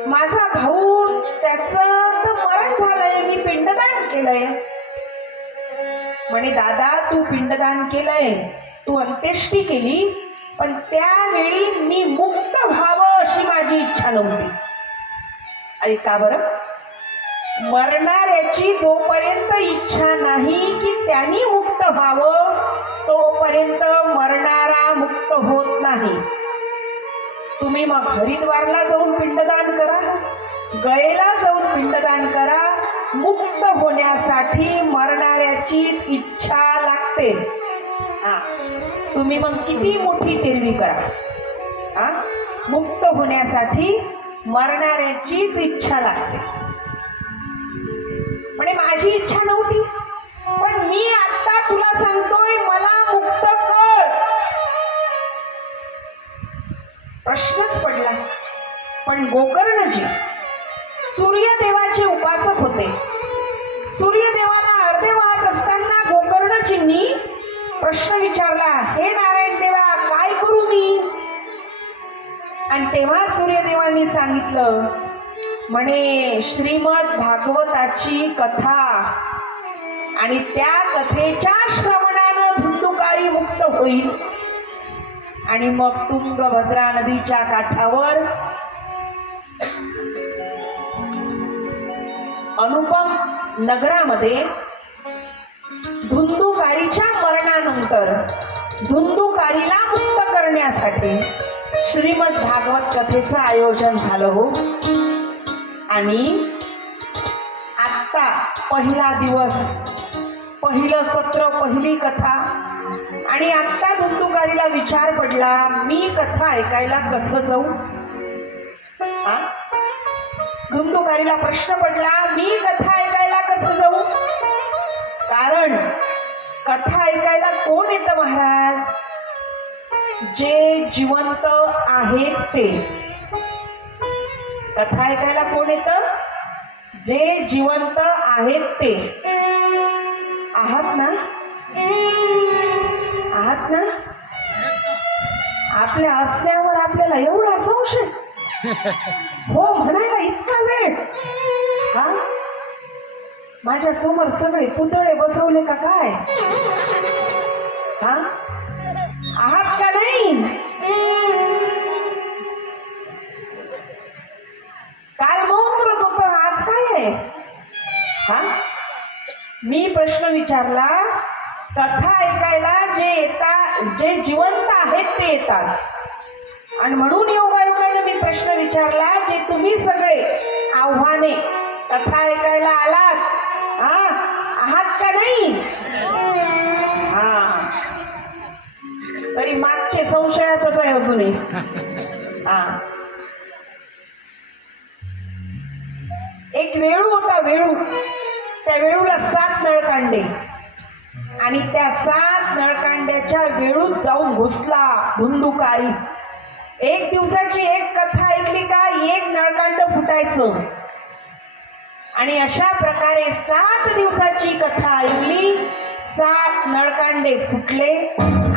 माझा भाऊ, त्याचं तर मरण झालंय, मी पिंडदान केलंय. म्हणे, दादा, तू पिंडदान केलंय, तू अंत्येष्टी केली, पण त्यावेळी मी मुक्त व्हावं अशी माझी इच्छा नव्हती. अरे का बरं? मरणाऱ्याची जोपर्यंत इच्छा नाही की त्यांनी मुक्त व्हावं, तोपर्यंत मरणारा मुक्त होत नाही. तुम्ही मग हरिद्वारला जाऊन पिंडदान करा, गयेला जाऊन पिंडदान करा. मुक्त होण्यासाठी मरणाऱ्याचीच इच्छा लागते. तुम्ही मग किती मोठी तेरवी करा, मुक्त होण्यासाठी मरणाऱ्याचीच इच्छा लागते. म्हणजे माझी इच्छा नव्हती, पण मी आता तुला सांगतोय, मला मुक्त कर. प्रश्नच पडला. पण गोकर्णजी सूर्यदेवाचे उपासक होते. सूर्यदेवाला अर्धे वाहत असताना गोकर्णजींनी प्रश्न विचारला, हे नारायण देवा, काय करू मी? आणि तेव्हा सूर्यदेवांनी सांगितलं, म्हणे, श्रीमद भागवताची कथा आणि त्या कथेच्या श्रवणानं धुंदुकारी मुक्त होईल. आणि मग तुंगभद्रा नदीच्या काठावर अनुपम नगरामध्ये धुंदुकारीच्या मरणानंतर धुंदुकारीला मुक्त करण्यासाठी श्रीमद भागवत कथेचं आयोजन झालं हो. आणि आत्ता पहिला दिवस, पहिलं सत्र, पहिली कथा. आणि आत्ता धुंदुकारीला विचार पडला, मी कथा ऐकायला कसं जाऊ? धुंदुकारीला प्रश्न पडला, मी कथा ऐकायला कसं जाऊ? कारण कथा ऐकायला कोण येतं महाराज? जे जिवंत आहेत ते. कथा ऐकायला कोण येतं? जे जिवंत आहेत ते. आहात ना? आहात ना? आपल्या असण्यावर आपल्याला एवढा संशय, हो म्हणायला इतका वेळ? माझ्या समोर सगळे पुतळे बसवले का काय? आहात का नाही? काल मौन व्रत होतं, आज काय आहे? मी प्रश्न विचारला, कथा ऐकायला जे जिवंत आहेत ते येतात. आणि म्हणून योगायोगाने मी प्रश्न विचारला, जे तुम्ही सगळे आव्हाने कथा ऐकायला आलात, आहात का नाही? तरी मागचे संशयातच आहे अजूनही. एक वेळू होता, वेळू. त्या वेळूला 7 नळकांडे. आणि त्या 7 नळकांड्याच्या वेळूत जाऊन घुसला धुंदुकारी. एक दिवसाची एक कथा ऐकली का एक नळकांड फुटायचं. आणि अशा प्रकारे 7 दिवसाची कथा ऐकली. 7 नळकांडे फुटले.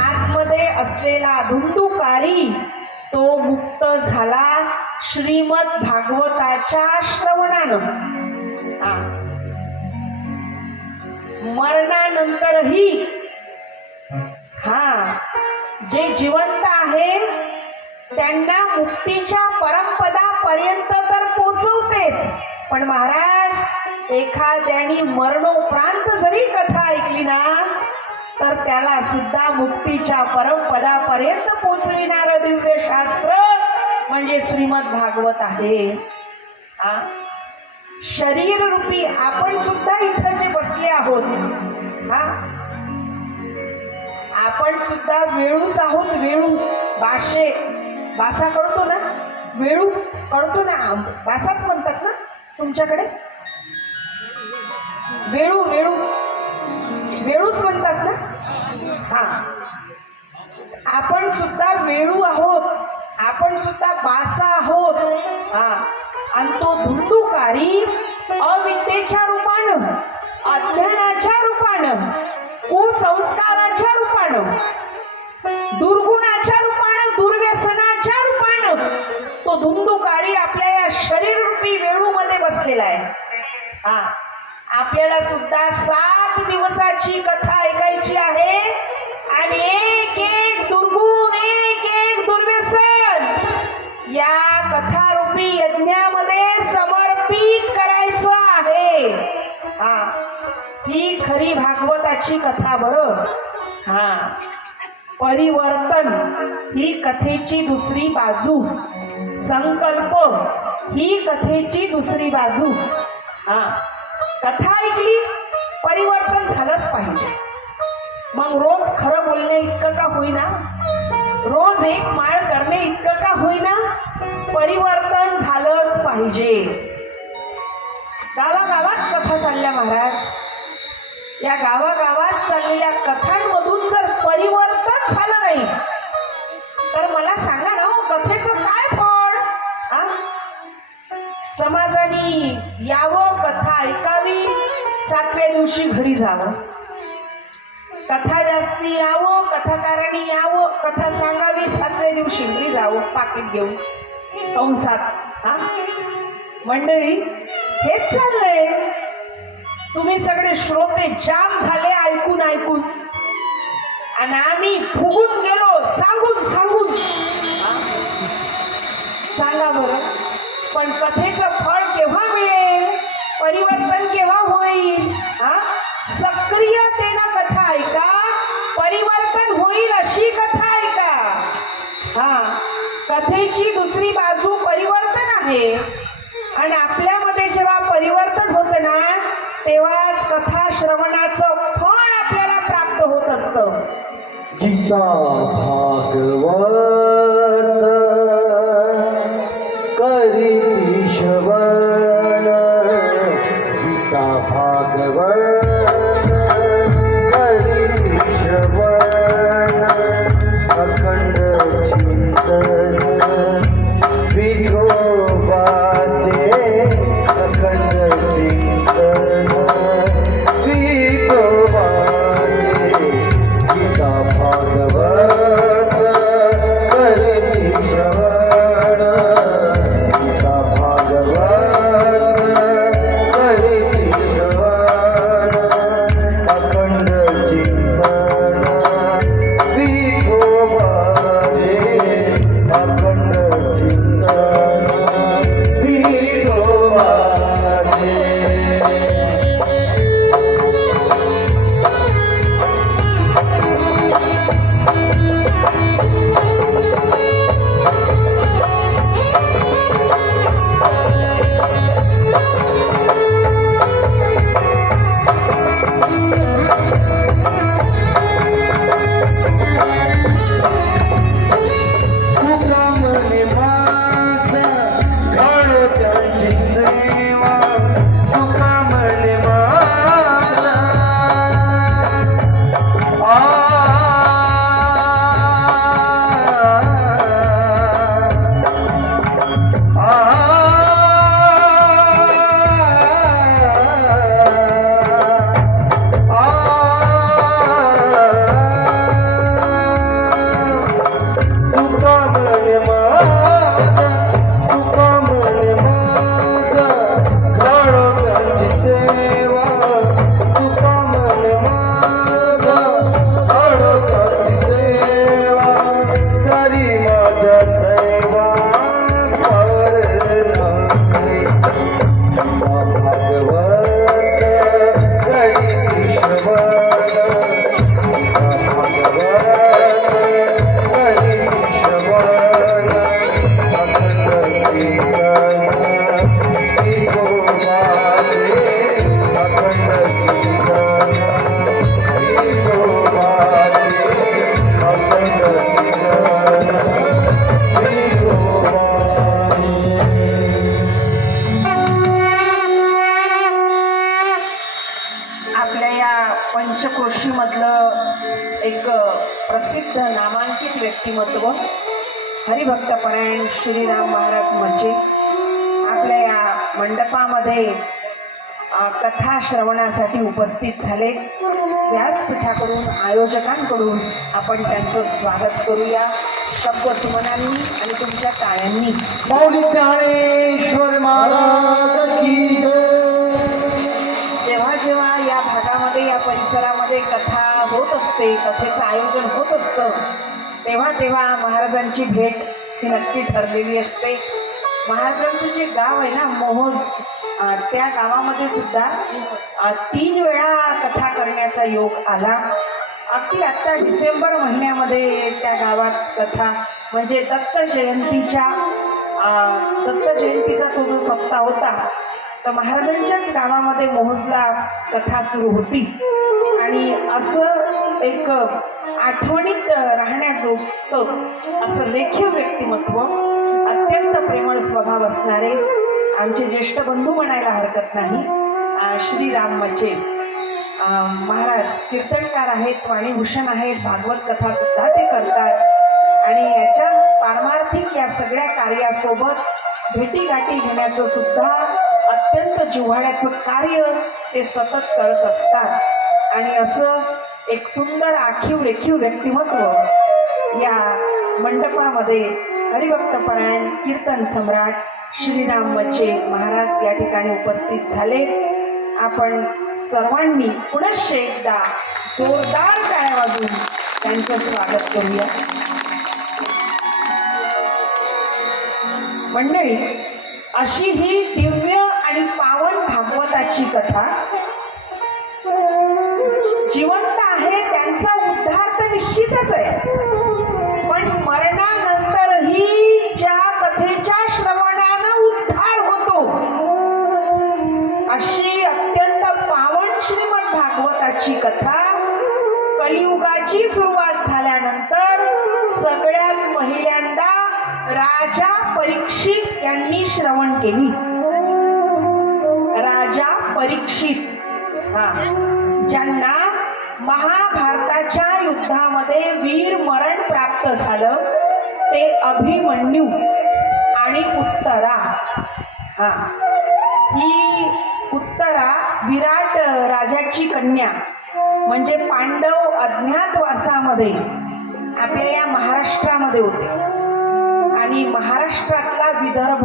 आतमध्ये असलेला धुंदुकारी तो मुक्त झाला श्रीमद भागवताच्या श्रवणानं. हा. मरणानंतरही जे जिवंत आहे त्यांना मुक्तीच्या परमपदापर्यंत तर पोचवतेच, पण महाराज एखाद्याने मरणोपरांत जरी कथा ऐकली ना तर त्याला सुद्धा मुक्तीच्या परमपदापर्यंत पोचविणारं दिव्य शास्त्र म्हणजे श्रीमद भागवत आहे. शरीर रूपी आपण सुद्धा इथं जे बसले आहोत, आपण सुद्धा वेळूच आहोत. वेळू बासा कळतो ना, वेळू कळतो ना, बासाच म्हणतात ना तुमच्याकडे. वेळू वेळू वेळूच म्हणतात ना. आपण सुद्धा वेळू आहोत, आपण सुद्धा बासा आहोत. आणि तो धुंदुकारी अविद्येच्या रूपानं, अज्ञानाच्या रूपानं, कुसंस्काराच्या रूपानं, दुर्गुणाच्या रूपानं, दुर्व्यसनाच्या रूपानं तो धुंदुकारी आपल्या या शरीर रूपी वेळूमध्ये बसलेला आहे. आपल्याला सुद्धा 7 दिवसाची कथा ऐकायची आहे आणि एक एक दुर्गुण, एक एक दुर्व्यसन या कथारूपी यज्ञामध्ये समर्पित करायचं आहे. ही खरी भागवताची कथा बरं. परिवर्तन ही कथेची दुसरी बाजू, संकल्प ही कथेची दुसरी बाजू. कथा ऐकली, परिवर्तन झालंच पाहिजे. मग रोज खरं बोलणे इतकं का होईना, रोज एक माळ करणे इतकं का होईना, परिवर्तन झालंच पाहिजे. गावागावात कथा चालल्या महाराज. या गावागावात चाललेल्या कथांमधून जर परिवर्तन झालं नाही तर मला सांगा ना, कथेचं काय फळ? समाजाने यावं, कथा ऐकावी, 7व्या दिवशी घरी जावं. कथा जास्ती यावं, कथाकारांनी यावं, कथा सांगावी, 7व्या दिवशी घरी जावं पाकिट घेऊन कंसात. मंडळी हेच चाललंय. तुम्ही सगळे श्रोते जाम झाले ऐकून ऐकून, आणि आम्ही फुगून गेलो सांगून सांगून. सांगा बरं, पण कथेचं फळ केव्हा मिळेल, परिवर्तन केव्हा होईल? सक्रियतेनं कथा ऐका, परिवर्तन होईल अशी कथा ऐका. कथेची दुसरी बाजू परिवर्तन आहे, आणि आपल्यामध्ये जेव्हा परिवर्तन होतं ना तेव्हाच कथा श्रवणाचं फळ आपल्याला प्राप्त होत असतं. गीता भागवत करीती श्रवण, गीता भागवत करीती श्रवण, अखंड चिंतन विठोबाचे, अखंड चिंतन विठोबाचे. गीता भागवत तुका म्हणे माझा घडो त्यांची सेवा तुका म्हणे माझा घडो त्यांची सेवा तरी माझ्या दैवा पर नाही भगवत गई ईश्वर भगवत गई ईश्वर अखंड कीर्तन इको माझे अखंड कीर्तन इको माझे अखंड कीर्तन इको आपल्या या पंचकोशीमधलं एक प्रसिद्ध नामांकित व्यक्तिमत्व हरिभक्तपरायण श्रीराम महाराज म्हणजे आपल्या या मंडपामध्ये कथा श्रवणासाठी उपस्थित झाले. व्यासपीठाकडून आयोजकांकडून आपण त्यांचं स्वागत करूया शब्दसुमनांनी आणि तुमच्या टाळ्यांनी. माऊली ज्ञानेश्वर महाराज की जय. जेव्हा जेव्हा या भागामध्ये या परिसरामध्ये कथा होत असते, कथेचं आयोजन होत असतं, तेव्हा तेव्हा महाराजांची भेट ही नक्की ठरलेली असते. महाराजांचं जे गाव आहे ना मोहोज, त्या गावामध्ये सुद्धा 3 वेळा कथा करण्याचा योग आला. अगदी आत्ता डिसेंबर महिन्यामध्ये त्या गावात कथा म्हणजे दत्त जयंतीचा तो जो सप्ताह होता तर महाराजांच्याच गावामध्ये मोहोजला कथा सुरू होती. आणि असं एक आठवणीत राहण्याजोगतं असं लेखीव व्यक्तिमत्व, अत्यंत प्रेमळ स्वभाव असणारे आमचे ज्येष्ठ बंधू म्हणायला हरकत नाही, श्रीराम मचे महाराज कीर्तनकार आहेत, वाणीभूषण आहेत, भागवत कथा सुद्धा ते करतात. आणि याच्या पारमार्थिक या सगळ्या कार्यासोबत भेटीगाठी घेण्याचं सुद्धा अत्यंत जिव्हाळ्याचं कार्य ते सतत करत असतात. आणि असं एक सुंदर आखीव रेखीव व्यक्तिमत्व या मंडपामध्ये हरिभक्तपरायण कीर्तन सम्राट श्रीराम मचे महाराज या ठिकाणी उपस्थित झाले. आपण सर्वांनी पुनश्च एकदा जोरदार टाळ्या वाजवून त्यांचं स्वागत करूया. मंडळी, अशी ही दिव्य आणि पावन भागवताची कथा जिवंत आहे, त्यांचा उद्धार तर निश्चितच आहे, पण मरणानंतरही ज्या कथेच्या श्रवणानं उद्धार होतो अशी अत्यंत पावन श्रीमद भागवताची कथा कलियुगाची सुरुवात झाल्यानंतर सगळ्यात पहिल्यांदा राजा परीक्षित यांनी श्रवण केली. राजा परीक्षित ज्यांना महाभारताच्या युद्धामध्ये वीर मरण प्राप्त झालं ते अभिमन्यू आणि उत्तरा. ही उत्तरा विराट राजाची कन्या, म्हणजे पांडव अज्ञातवासामध्ये आपल्या या महाराष्ट्रामध्ये होते. आणि महाराष्ट्रातला विदर्भ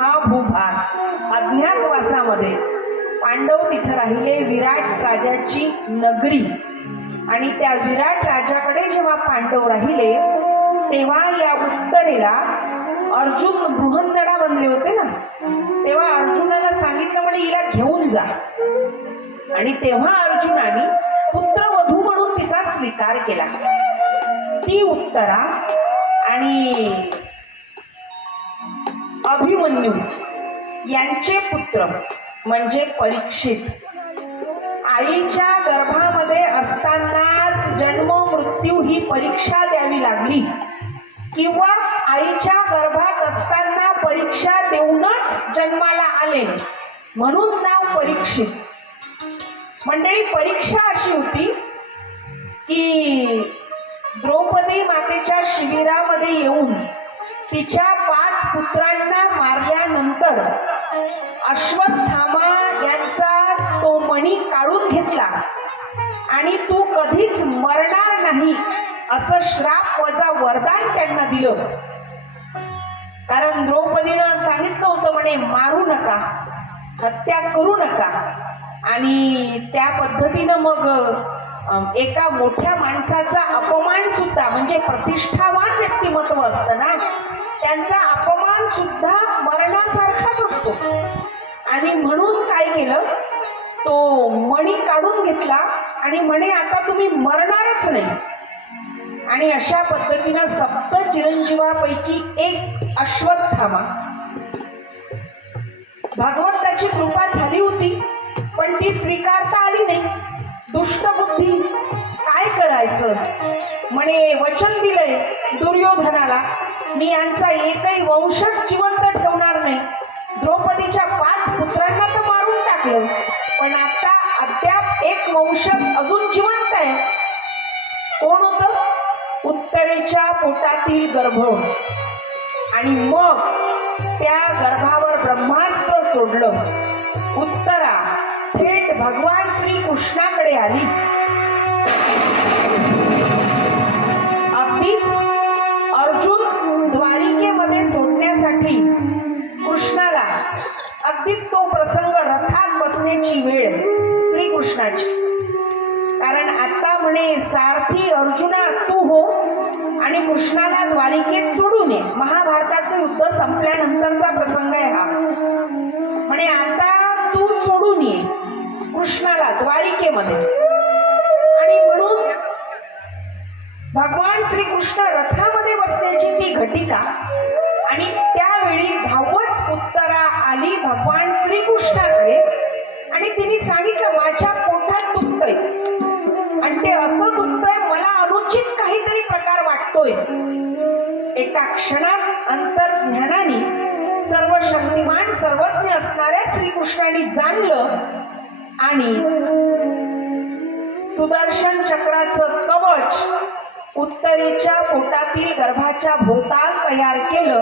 हा भूभाग अज्ञातवासामध्ये पांडव तिथं राहिले, विराट राजाची नगरी. आणि त्या विराट राजाकडे जेव्हा पांडव राहिले तेव्हा या उत्तरेला अर्जुन बृहन्नडा बनले होते ना, तेव्हा अर्जुनाला सांगितलं म्हणे हिला घेऊन जा. आणि तेव्हा अर्जुनाने पुत्रवधू म्हणून तिचा स्वीकार केला. ती उत्तरा आणि अभिमन्यू यांचे पुत्र म्हणजे परीक्षित आईच्या गर्भामध्ये असतानाच जन्म मृत्यू ही परीक्षा द्यावी लागली, किंवा आईच्या गर्भात असताना परीक्षा देऊनच जन्माला आले म्हणून नाव परीक्षित. मंडळी, परीक्षा अशी होती की द्रौपदी मातेच्या शिबिरामध्ये येऊन तिच्या 5 पुत्रांना मारल्यानंतर अश्वत्थामा यांचा तो मणी काढून घेतला आणि तू कधीच मरणार नाही असं श्राप वजा वरदान त्यांना दिलं. कारण द्रौपदीनं सांगितलं होतं म्हणे मारू नका, हत्या करू नका. आणि त्या पद्धतीनं मग एका मोठ्या माणसाचा अपमान सुद्धा, म्हणजे प्रतिष्ठावान व्यक्तिमत्व असतं ना, त्यांचा अपमान सुद्धा मरणासारखाच असतो. आणि म्हणून काय केलं, तो मणी काढून घेतला आणि म्हणे आता तुम्ही मरणारच नाही. आणि अशा पद्धतीनं सप्त चिरंजीवापैकी एक अश्वत्थामा, भगवंताची कृपा झाली होती पण ती स्वीकारता आली नाही. दुष्टबुद्धी, काय करायचं, म्हणे वचन दिलंय दुर्योधनाला, मी यांचा एकही वंशच जिवंत ठेवणार नाही. द्रौपदीच्या 5 पुत्रांना तर मारून टाकलं, पण आता अद्याप एक वंशच अजून जिवंत आहे. कोण होतं? उत्तरेच्या पोटातील गर्भ. आणि मग त्या गर्भावर ब्रह्मास्त्र सोडलं. उत्तरा थेट भगवान श्री कृष्णाकडे आली. अगदीच अर्जुन द्वारिकेमध्ये सोडण्यासाठी कृष्णाला, अगदीच तो प्रसंग, रथात बसण्याची वेळ श्रीकृष्णाची. कारण आता म्हणे सारथी अर्जुना तू हो आणि कृष्णाला द्वारिकेत सोडून ये. महाभारताचं युद्ध संपल्यानंतरचा प्रसंग आहे हा. म्हणे आता तू सोडून ये कृष्णाला द्वारिकेमध्ये. आणि म्हणून भगवान श्रीकृष्ण रथामध्ये बसण्याची ती घटिका. आणि त्यावेळी धावत उत्तरा आली भगवान श्रीकृष्णाकडे आणि तिने सांगितलं माझ्या पोटात दुखतंय आणि ते असं दुखतंय, मला अनुचित काहीतरी प्रकार वाटतोय. एका क्षणात अंतर्ज्ञानाने सर्व शक्तिमान सर्वज्ञ असणाऱ्या श्रीकृष्णाने जाणलं आणि सुदर्शन चक्राचं कवच उत्तरेच्या पोटातील गर्भाच्या भोवताल तयार केलं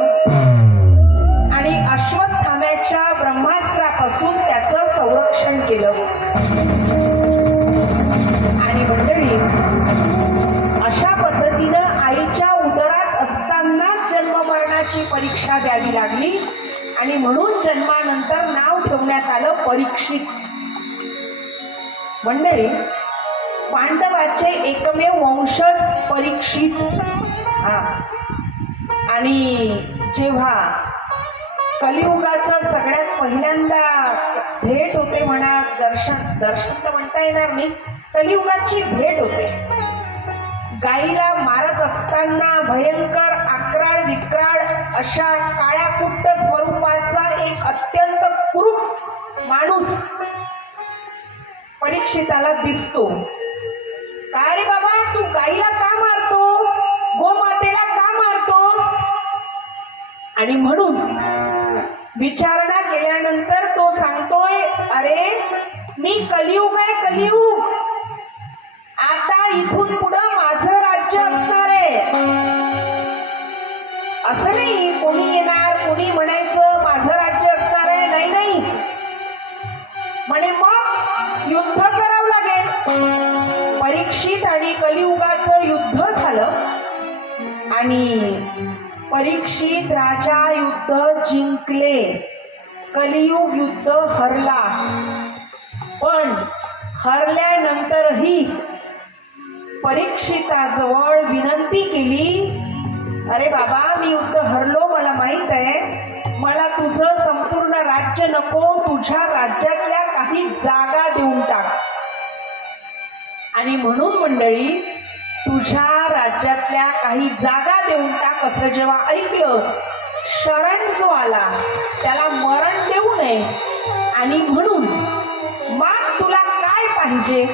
आणि अश्वत्थाम्याच्या ब्रह्मास्त्रापासून त्याचं संरक्षण केलं. आणि मंडळी, अशा पद्धतीनं आईच्या उदरात असताना जन्म मरणाची परीक्षा द्यावी लागली. आणि म्हणून जन्मानंतर नाव ठेवण्यात आलं परीक्षित. मंडळी, पांडवाचे एकमेव वंशज परीक्षित. आणि जेव्हा कलियुगाचं सगळ्यात पहिल्यांदा भेट होते म्हणा, दर्शन तर म्हणता येणार नाही, कलियुगाची भेट होते. गाईला मारत असताना भयंकर आक्राळ विक्राळ अशा काळ्याकुट्ट स्वरूपाचा एक अत्यंत कुरूप माणूस परीक्षिताला दिसतो. काय रे बाबा, तू गाईला का मारतो, गोमातेला का मारतोस? आणि म्हणून विचारणा केल्यानंतर तो सांगतोय, अरे मी कलियुग आहे, कलियुग. आता इथून पुढं माझं राज्य असणार आहे. असं नाही कोणी येणार कोणी म्हणायचं माझं राज्य असणार आहे, नाही नाही म्हणे, मग युद्ध करावं लागेल. परीक्षित आणि कलियुगाचं युद्ध झालं आणि परीक्षित राजा युद्ध जिंकले, कलियुग युद्ध हरला. पण हरल्यानंतरही परीक्षिताजवळ विनंती केली, अरे बाबा मी युद्ध हरलो, मला माहित आहे, मला तुझं संपूर्ण राज्य नको, तुझ्या राज्यातल्या काही जागा देऊन टाक. आणि म्हणून मंडळी, तुझ्या राज्यातल्या काही जागा देऊन टाक असं जेव्हा ऐकलं, शरण जो आला त्याला मरण देऊ नये. आणि म्हणून मग तुला काय पाहिजे,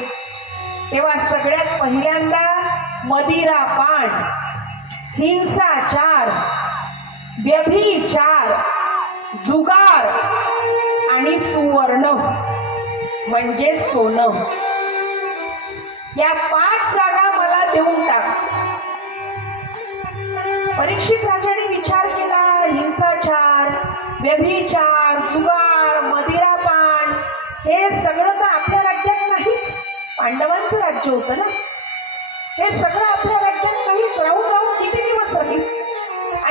तेव्हा सगळ्यात पहिल्यांदा मदिरापान, हिंसाचार, व्यभिचार, जुगार आणि सुवर्ण म्हणजे सोनं, या 5 जागा मला देऊन टाक. परीक्षित राजाने विचार केला, हिंसाचार, व्यभिचार, जुगार, मदिरापान हे सगळं तर आपल्या राज्यात नाहीच. पांडवांचं राज्य होतं ना, हे सगळं आपल्या राज्यात नाहीच. राहून राहून किती दिवस राहील.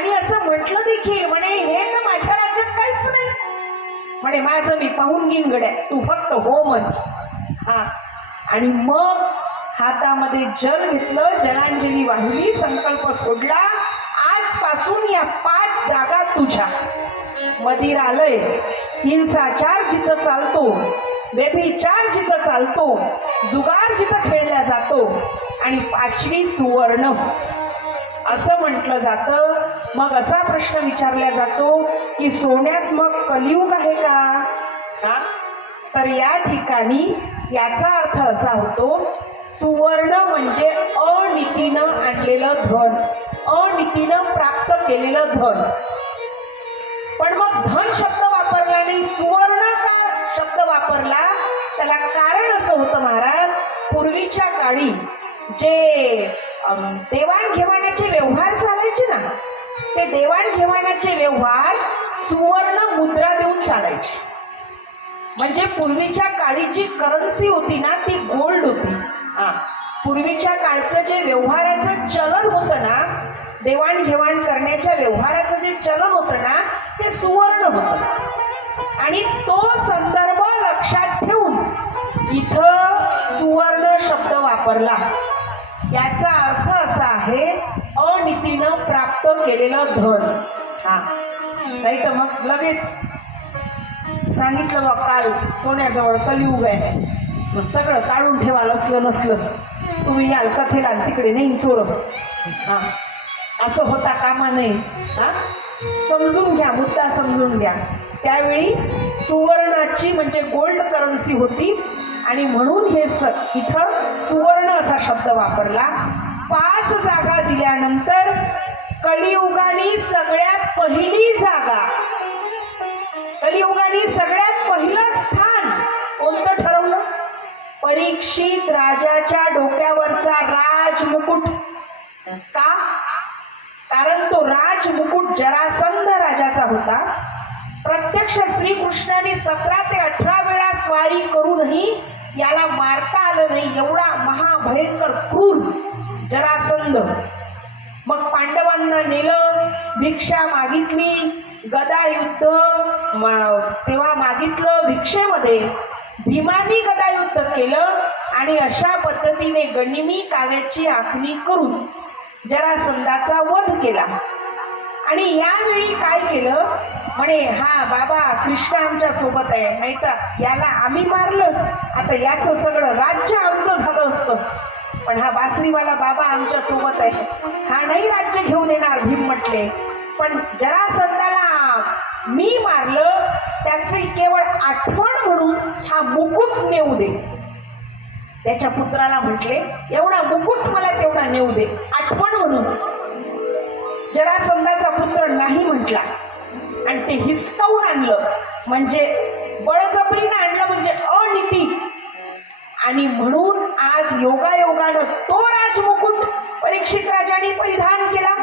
आणि असं म्हटलं देखील म्हणे हे तर माझ्या राज्यात काहीच नाही म्हणे माझं मी पाहून घेईन गड्या तू फक्त हो म्हण हा आणि मग हातामध्ये जल घेतलं जलांजली वाहिली संकल्प सोडला आजपासून या 5 जागा तुझ्या मदिर आलंय हिंसाचार जिथं चालतो व्यभिचार जिथं चालतो जुगार जिथं खेळला जातो आणि 5वी सुवर्ण असं म्हटलं जातं मग असा प्रश्न विचारला जातो की सोन्यात मग कलियुग आहे का हा तर या ठिकाणी याचा अर्थ असा होतो सुवर्ण म्हणजे अनितीनं आणलेलं धन अनितीनं प्राप्त केलेलं धन पण मग धन शब्द वापरला नाही सुवर्ण का शब्द वापरला त्याला कारण असं होतं महाराज पूर्वीच्या काळी जे देवाणघेवाणाचे व्यवहार चालायचे ना ते देवाणघेवाणाचे व्यवहार सुवर्ण मुद्रा देऊन चालायचे म्हणजे पूर्वीच्या काळी जी करन्सी होती ना ती गोल्ड होती हा पूर्वीच्या काळचं जे व्यवहाराचं चलन होतं ना देवाणघेवाण करण्याच्या व्यवहाराचं जे चलन होतं ना ते सुवर्ण होतं आणि तो संदर्भ लक्षात ठेवून इथं सुवर्ण शब्द वापरला याचा अर्थ असा आहे अनितीनं प्राप्त केलेलं धन हा नाही तर मग लगेच सांगितलं बा काल सोन्याजवळ कलियुग आहे मग सगळं काढून ठेवायला असलं नसलं तुम्ही याल कथेला तिकडे नाही चोर हा असं होता कामा नये हा समजून घ्या मुद्दा समजून घ्या त्यावेळी सुवर्णाची म्हणजे गोल्ड करन्सी होती आणि म्हणून हे इथं सुवर्ण असा शब्द वापरला 5 जागा दिल्यानंतर कलियुगाने सगळ्यात पहिली जागा कलियुगाने सगळ्यात पहिलं स्थान कोणतं ठरवलं परीक्षित राजाच्या डोक्यावरचा राजमुकुट का कारण तो राजमुकुट जरासंध राजाचा होता प्रत्यक्ष श्रीकृष्णाने 17 ते 18 वेळा स्वारी करूनही याला मारता आलं नाही एवढा महाभयंकर क्रूर जरासंध मग पांडवांना नेलं भिक्षा मागितली गदा युद्ध तेव्हा मागितलं भिक्षेमध्ये भीमानी गदा युद्ध केलं आणि अशा पद्धतीने गनिमी काव्याची आखणी करून जरासंधाचा वध केला आणि यावेळी काय केलं म्हणे हा बाबा कृष्ण आमच्या सोबत आहे नाही तर याला आम्ही मारलं आता याचं सगळं राज्य आमचं झालं असतं पण हा बासरीवाला बाबा आमच्या सोबत आहे हा नाही राज्य घेऊन येणार भीम म्हटले पण जरासंधाला मी मारलं त्याचे केवळ आठवण म्हणून हा मुकुट नेऊ दे त्याच्या पुत्राला म्हटले एवढा मुकुट मला तेवढा नेऊ दे आठवण म्हणून जरासंधाचा पुत्र नाही म्हटला आणि ते हिसकावून आणलं म्हणजे बळजबरीनं आणलं म्हणजे अनिती आणि म्हणून आज योगायोगानं तो राजमुकुट परीक्षित राजाने परिधान केला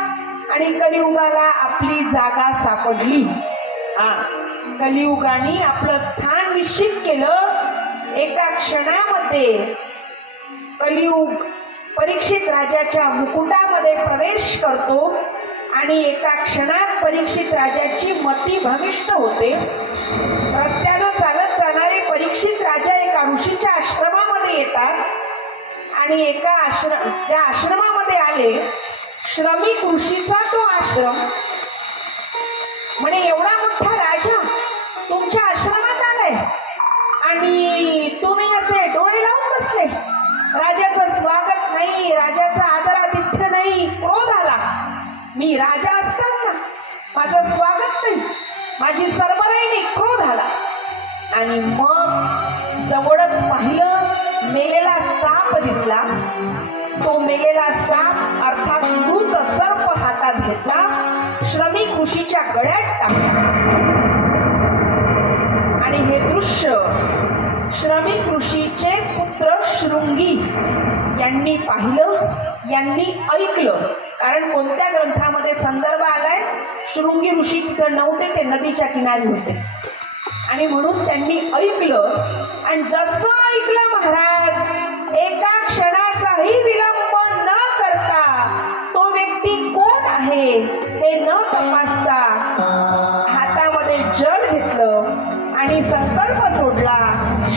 आणि कलियुगाला आपली जागा सापडली हा कलियुगाने आपलं स्थान निश्चित केलं एका क्षणामध्ये कलियुग परीक्षित राजाच्या मुकुटामध्ये प्रवेश करतो आणि एका क्षणात परीक्षित राजाची मती भविष्ठ होते रस्त्यानं चालत जाणारे परीक्षित राजा एका ऋषीच्या आश्रमामध्ये येतात आणि एका ज्या आश्रमामध्ये आले श्रमिक ऋषीचा तो आश्रम म्हणे एवढा मोठा राजा तुमच्या आश्रमात आलाय आणि तुम्ही असे डोळे लावून बसले राजाचं स्वागत नाही राजाचा आदरातिथ्य नाही क्रोध आला मी राजा असताना माझं स्वागत नाही माझी सरबराई नाही क्रोध आला आणि मग जवळच पाहिलं मेलेला साप दिसला तो मेलेला साप अर्थात मृत सर्प हातात घेतला श्रमिक ऋषीच्या गळ्यात टाकला आणि हे दृश्य श्रमिक ऋषीचे पुत्र शृंगी यांनी पाहिलं यांनी ऐकलं कारण कोणत्या ग्रंथामध्ये संदर्भ आलाय शृंगी ऋषी तिथं नव्हते ते नदीच्या किनारी होते आणि म्हणून त्यांनी ऐकलं आणि जसं ऐकलं महाराज एका क्षणाचाही विलंब न करता तो व्यक्ती कोण आहे हे न संकल्प सोडला,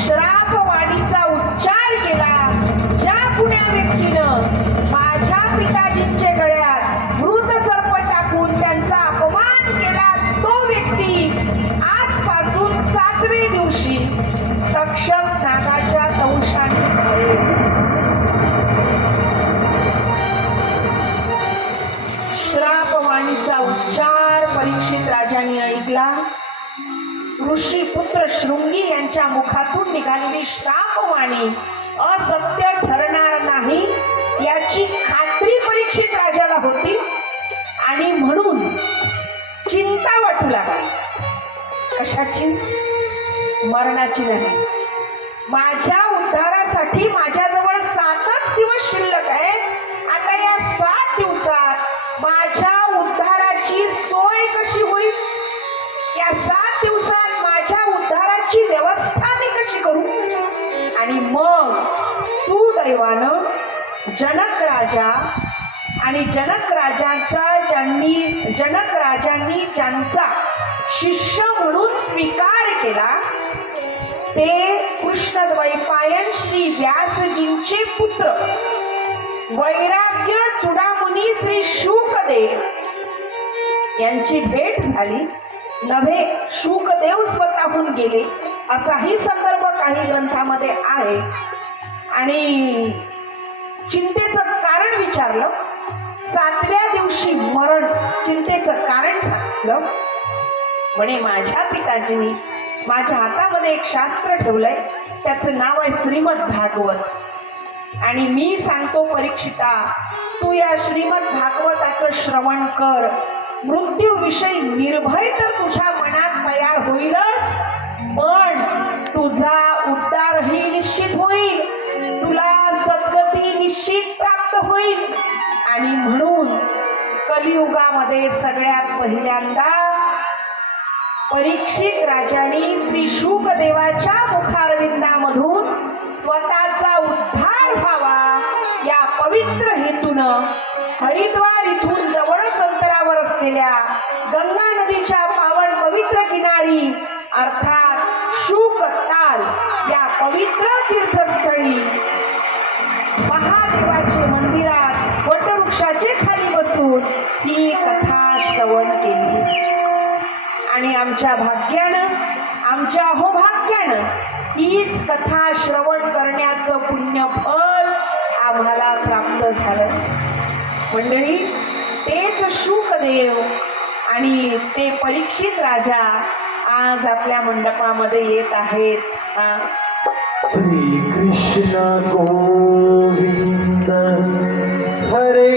श्रापवाणीचा उच्चार केला. ज्या कुण्या व्यक्तीनं माझ्या पिताजींचे गळ्यात मृत सर्प टाकून त्यांचा अपमान केला, तो व्यक्ती आजपासून 7व्या दिवशी तक्षक नागाच्या दंशाने मरेल. श्रापवाणीचा उच्चार परीक्षित राजाने ऐकला. ऋषीपुत्र शृंगी यांच्या मुखातून निघालेली श्रापवाणी असत्य ठरणार नाही याची खात्री परीक्षित राजाला होती आणि म्हणून चिंता वाटू लागली. कशाची? मरणाची नाही. माझ्या उद्धारासाठी माझ्याजवळ 7च दिवस शिल्लक आहे. आता या 7 दिवसात माझ्या उद्धाराची सोय कशी होईल? या 7 दिवसात माझ्या उद्धाराची व्यवस्था मी कशी करू? आणि मग सुदैवानं जनक राजा आणि जनक राजांनी ज्यांचा शिष्य म्हणून स्वीकार केला ते कृष्णद्वैपायन श्री व्यासजींचे पुत्र वैराग्य चूडामणी श्री शुकदेव यांची भेट झाली. नव्हे, शुकदेव स्वतःहून गेले असाही संदर्भ काही ग्रंथामध्ये आहे. आणि चिंतेचं कारण विचारलं. 7व्या दिवशी मरण, चिंतेचं कारण सांगितलं. म्हणे माझ्या पिताजींनी माझ्या हातामध्ये एक शास्त्र ठेवलंय, त्याचं नाव आहे श्रीमद भागवत. आणि मी सांगतो परीक्षिता, तू या श्रीमद भागवताचं श्रवण कर. मृत्यूविषयी निर्भय तर तुझ्या मनात तयार होईलच, पण तुझा उद्धारही निश्चित होईल, तुला सद्गती निश्चित प्राप्त होईल. आणि म्हणून कलियुगामध्ये सगळ्यात पहिल्यांदा परीक्षित राजांनी श्री शुकदेवाच्या मुखारविंदामधून स्वतःचा उद्धार व्हावा या पवित्र हेतूनं हरिद्वार इथून जवळच अंतरावर असलेल्या गंगा नदीच्या पावन पवित्र किनारी अर्थात शुकताल या पवित्र तीर्थस्थळी महादेवाचे मंदिरात वटवृक्षाचे खाली बसून ही कथा श्रवण केली. आणि आमच्या भाग्यानं, आमच्या अहोभाग्यानं हीच कथा श्रवण करण्याचं पुण्यफल आम्हाला प्राप्त झालं. मंडळी, तेच शुकदेव आणि ते परीक्षित राजा आज आपल्या मंडपामध्ये येत आहेत. श्री कृष्ण गोविंद हरे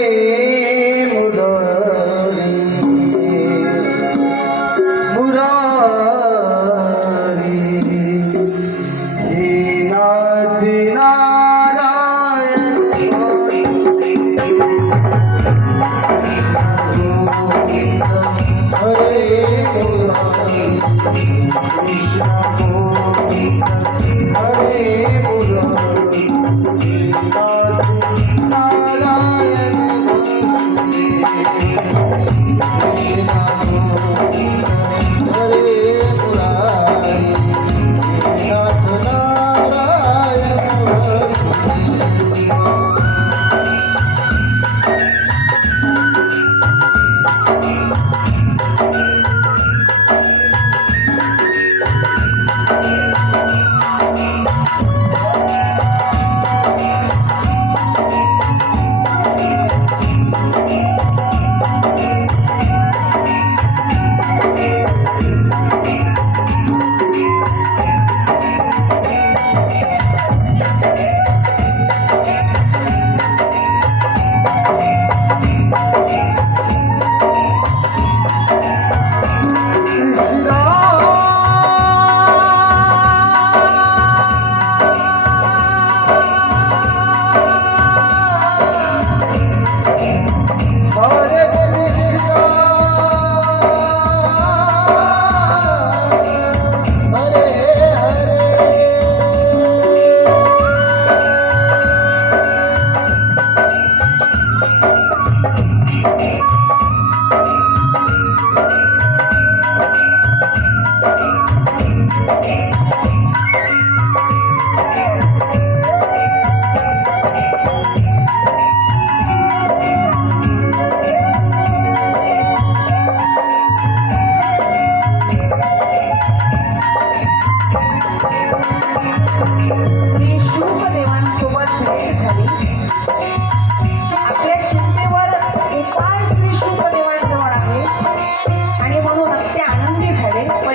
श्री शुकदेवांसोबत भेट झाली